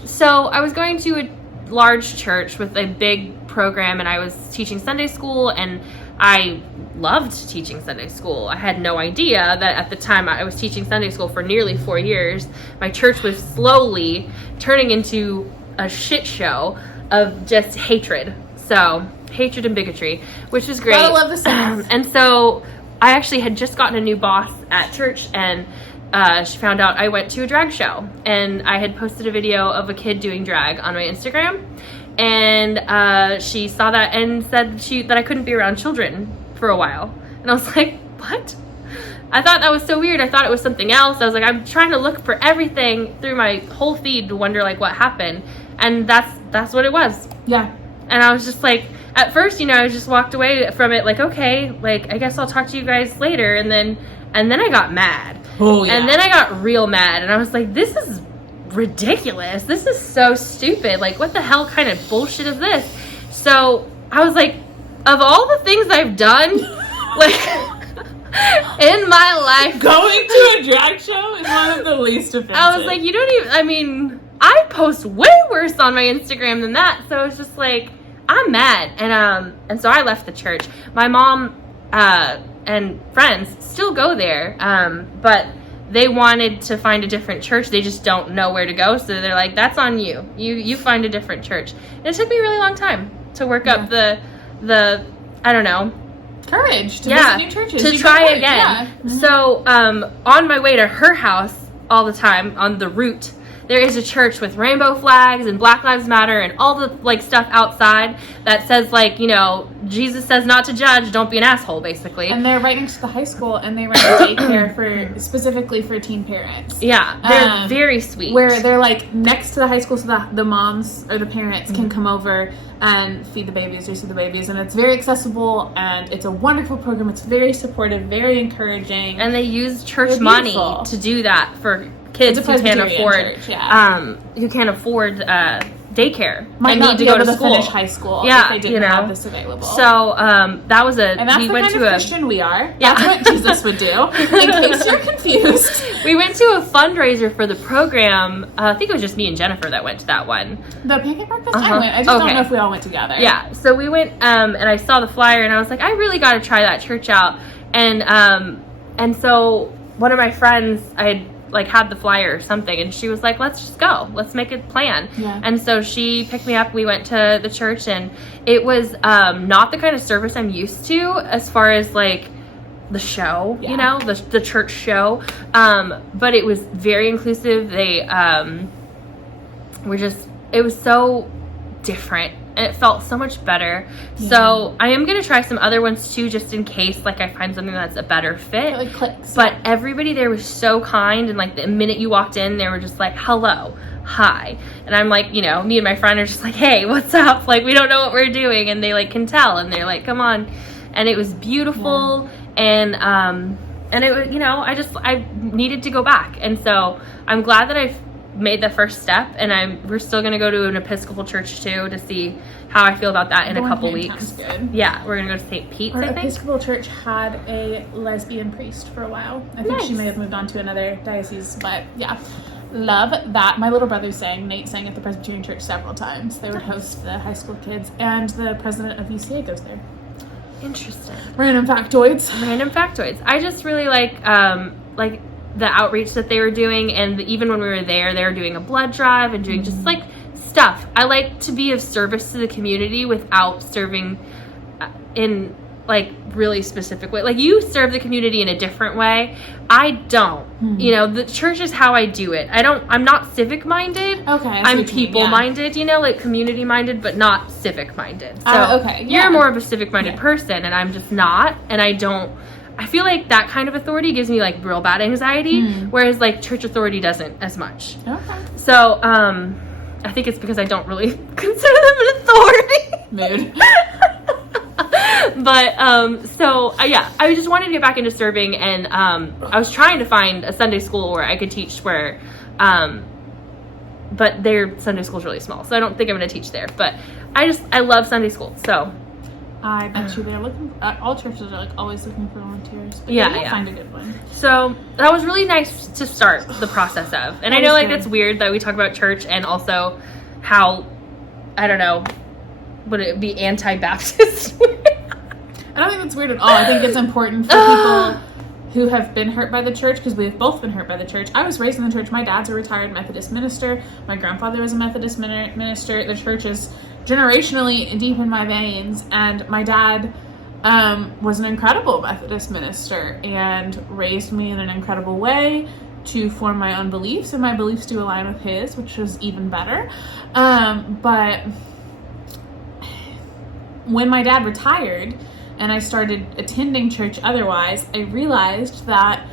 so I was going to a large church with a big program, and I was teaching Sunday school, and I loved teaching Sunday school. I had no idea that at the time I was teaching Sunday school for nearly 4 years. My church was slowly turning into a shit show of just hatred. So, hatred and bigotry, which was great. I love the sound. And so, I actually had just gotten a new boss at church, and she found out I went to a drag show. And I had posted a video of a kid doing drag on my Instagram. And she saw that and said that I couldn't be around children for a while. And I was like, what? I thought that was so weird. I thought it was something else. I was like, I'm trying to look for everything through my whole feed to wonder like what happened. And that's what it was. Yeah. And I was just like, at first, you know, I just walked away from it like, okay, like I guess I'll talk to you guys later. And then I got mad. Oh yeah. And then I got real mad, and I was like, this is ridiculous. This is so stupid. Like, what the hell kind of bullshit is this? So I was like, of all the things I've done, like in my life, going to a drag show is one of the least offensive. I was like, you don't even, I mean, I post way worse on my Instagram than that. So it's just like, I'm mad. And so I left the church. My mom and friends still go there, but they wanted to find a different church. They just don't know where to go. So they're like, that's on you. You find a different church. And it took me a really long time to work up the I don't know, courage to visit new churches. To try again. Yeah. Mm-hmm. So on my way to her house all the time on the route, there is a church with rainbow flags and Black Lives Matter and all the like stuff outside that says like, you know, Jesus says not to judge, don't be an asshole, basically. And they're right next to the high school, and they run a daycare specifically for teen parents. Yeah, they're very sweet. Where they're like next to the high school, so the moms or the parents can come over and feed the babies or see the babies, and it's very accessible, and it's a wonderful program. It's very supportive, very encouraging, and they use church money to do that for kids who can't afford who can't afford daycare. Might not be able to finish high school if they didn't have this available. So that was and that's the kind of Christian we are. Yeah. That's what Jesus would do. In case you're confused, we went to a fundraiser for the program. I think it was just me and Jennifer that went to that one. The pancake breakfast. I went. I just don't know if we all went together. Yeah. So we went, and I saw the flyer, and I was like, I really got to try that church out. And so one of my friends, I had the flyer or something, and she was like, let's just go, let's make a plan. And so she picked me up, we went to the church, and it was not the kind of service I'm used to as far as like the show, you know, the church show, but it was very inclusive. They it was so different, and it felt so much better. So I am gonna try some other ones too, just in case like I find something that's a better fit. It clicks. But everybody there was so kind, and like the minute you walked in, they were just like, hello, hi. And I'm like, you know, me and my friend are just like, hey, what's up? Like, we don't know what we're doing, and they like can tell, and they're like, come on. And it was beautiful. And it was, you know, I needed to go back, and so I'm glad that I've made the first step, and we're still gonna go to an Episcopal church too to see how I feel about that in a couple weeks. Yeah, we're gonna go to St. Pete's. Our Episcopal church had a lesbian priest for a while. I think she may have moved on to another diocese, but yeah, love that. My little brother Nate sang at the Presbyterian church several times. They would host the high school kids, and the president of UCA goes there. Interesting. Random factoids. I just really like the outreach that they were doing, and even when we were there, they were doing a blood drive and doing just like stuff. I like to be of service to the community without serving in like really specific way. Like, you serve the community in a different way. I don't. You know, the church is how I do it. I'm not civic minded. I'm people minded, you know, like community minded, but not civic minded. So you're more of a civic minded person, and I'm just not, and I feel like that kind of authority gives me like real bad anxiety, whereas like church authority doesn't as much. So I think it's because I don't really consider them an authority. Mood. But I just wanted to get back into serving, and I was trying to find a Sunday school where I could teach where but their Sunday school is really small, so I don't think I'm going to teach there. But I love Sunday school, so I bet you they're looking. All churches are like always looking for volunteers. But find a good one. So that was really nice to start the process of. And I know like that's weird that we talk about church and also how, I don't know, would it be anti-Baptist? I don't think that's weird at all. I think it's important for people who have been hurt by the church, because we've both been hurt by the church. I was raised in the church. My dad's a retired Methodist minister. My grandfather was a Methodist minister. The church is generationally deep in my veins, and my dad was an incredible Methodist minister and raised me in an incredible way to form my own beliefs, and my beliefs do align with his, which was even better. But when my dad retired and I started attending church otherwise, I realized that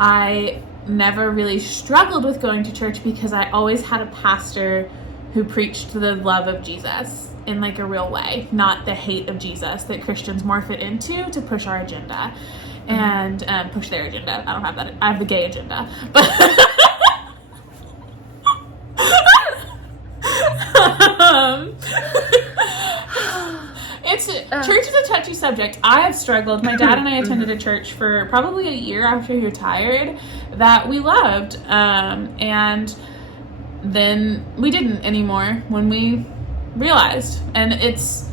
I never really struggled with going to church because I always had a pastor who preached the love of Jesus in like a real way, not the hate of Jesus that Christians morph it into to push our agenda and push their agenda. I don't have that. I have the gay agenda. But church is a touchy subject. I have struggled. My dad and I attended a church for probably a year after he retired that we loved, and then we didn't anymore when we realized. And it's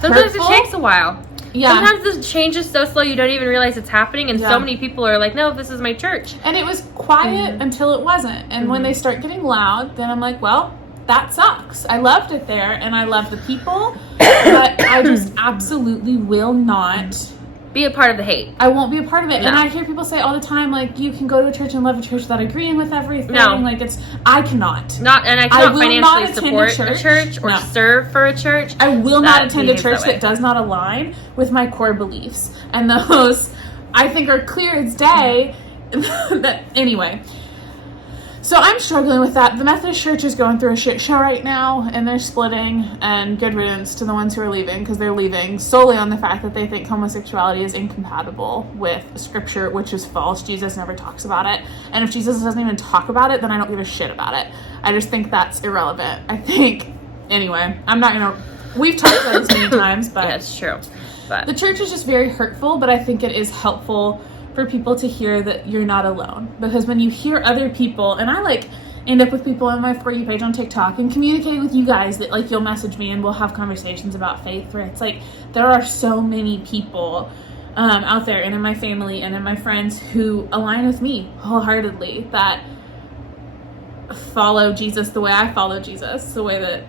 sometimes hurtful. It takes a while. Yeah. Sometimes the change is so slow you don't even realize it's happening, and so many people are like, no, this is my church. And it was quiet until it wasn't. And when they start getting loud, then I'm like, well, that sucks. I loved it there, and I love the people, but I just absolutely will not be a part of the hate. I won't be a part of it. No. And I hear people say all the time, like, you can go to a church and love a church without agreeing with everything. No. Like, I cannot. I cannot will financially not attend support a a church or No. serve for a church. I will not that attend a behaves church that way. that does not align with my core beliefs. And those, I think, are clear as day. Anyway. So I'm struggling with that. The Methodist Church is going through a shit show right now, and they're splitting, and good riddance to the ones who are leaving, because they're leaving solely on the fact that they think homosexuality is incompatible with Scripture, which is false. Jesus never talks about it. And if Jesus doesn't even talk about it, then I don't give a shit about it. I just think that's irrelevant. I think, anyway, I'm not going to, we've talked about this many times, but Yeah, it's true. But the church is just very hurtful, but I think it is helpful for people to hear that you're not alone. Because when you hear other people, and I like end up with people on my For You page on TikTok and communicate with you guys that like you'll message me and we'll have conversations about faith, where it's like there are so many people out there and in my family and in my friends who align with me wholeheartedly, that follow Jesus the way I follow Jesus, the way that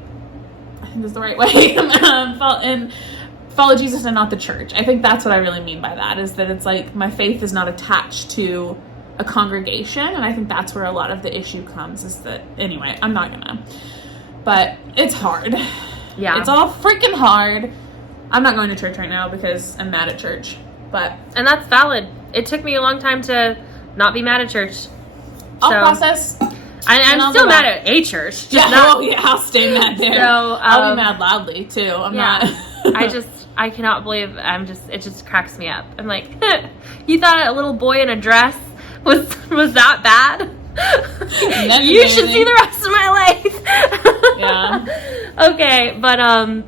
I think is the right way, and follow Jesus and not the church. I think that's what I really mean by that, is that it's like my faith is not attached to a congregation, and I think that's where a lot of the issue comes, is that, anyway, I'm not gonna, but it's hard. yeah. It's all freaking hard. I'm not going to church right now because I'm mad at church, And that's valid. It took me a long time to not be mad at church. I'll So- process. I'm I'll still go mad back. at a church. Just Yeah, not, I'll stay mad there. So, I'll be mad loudly too. I'm yeah. not. I cannot believe it just cracks me up. I'm like, you thought a little boy in a dress was that bad? You should see the rest of my life. Yeah. Okay, but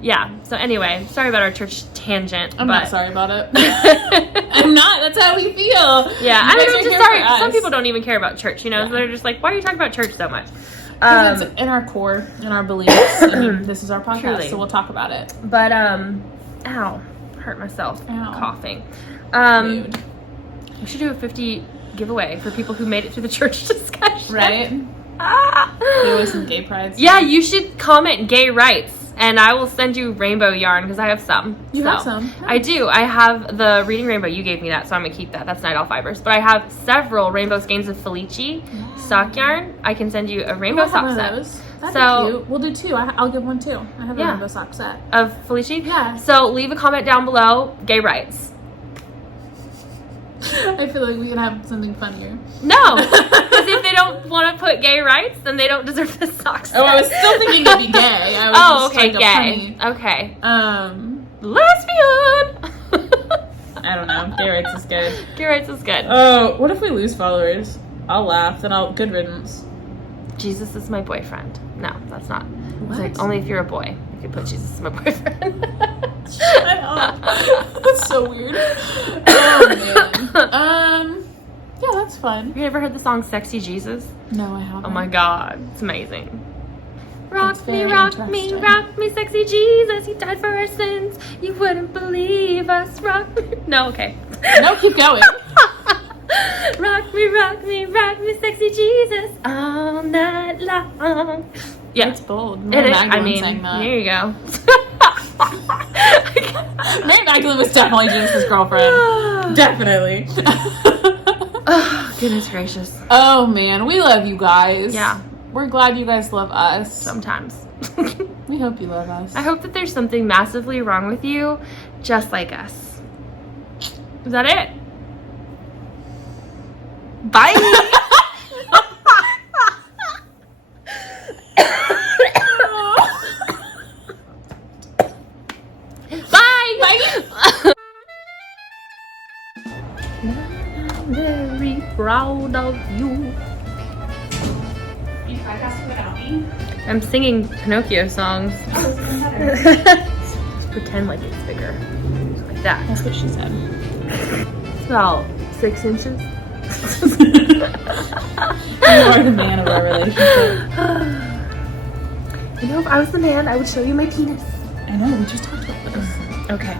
yeah. So anyway, sorry about our church tangent. I'm but not sorry about it. I'm not. That's how we feel. Yeah, You I guys mean, are I'm just here sorry. for us. Some people don't even care about church, you know? Yeah. So they're just like, why are you talking about church so much? Because it's in our core, in our beliefs. I mean, this is our podcast, Truly. so we'll talk about it. But ow, hurt myself. Ow. Coughing. Mood. We should do a 50 giveaway for people who made it through the church discussion. Right? Ah. There was some gay pride. Yeah, you should comment gay rights, and I will send you rainbow yarn because I have some. You have some? I do. I have the Reading Rainbow. You gave me that, so I'm gonna keep that. That's Night Owl Fibers. But I have several rainbow skeins of Felici stock yarn. I can send you a rainbow We'll have sock one set of those. That'd So- be cute. We'll do two. I'll give one too. I have a Yeah. rainbow sock set. of Felici. Yeah. So leave a comment down below. Gay rights. I feel like we can have something funnier. No, because if they don't want to put gay rights, then they don't deserve the sock set. Oh, I was still thinking it'd be gay. I was Oh, just okay, like gay. a Okay. funny, Lesbian. I don't know. Gay rights is good. Gay rights is good. Oh, what if we lose followers? I'll laugh. Then I'll good riddance. Jesus is my boyfriend. No, that's not. It's like, What? only if you're a boy. You could put Jesus as my boyfriend. Shut up. That's so weird. Oh man. Yeah, that's fun. Have you ever heard the song Sexy Jesus? No, I haven't. Oh my god, it's amazing. That's Rock me, very rock me, sexy Jesus. He died for our sins. You wouldn't believe us. Rock me. No, okay. No, keep going. Rock me, sexy Jesus. All night long. Yeah. It's bold. It Mary is. I Magdalene mean, sang that. there you go. Mary Magdalene was definitely Jesus' girlfriend. Definitely. Oh, goodness gracious. Oh man, we love you guys. Yeah. We're glad you guys love us. Sometimes. We hope you love us. I hope that there's something massively wrong with you, just like us. Is that it? Bye. Bye. Bye. I'm very proud of you. You podcasting without me? I'm singing Pinocchio songs. Just pretend like it's bigger. Like that. That's what she said. It's about 6 inches. You are the man of our relationship. You know, if I was the man, I would show you my penis. I know, we just talked about this. Okay.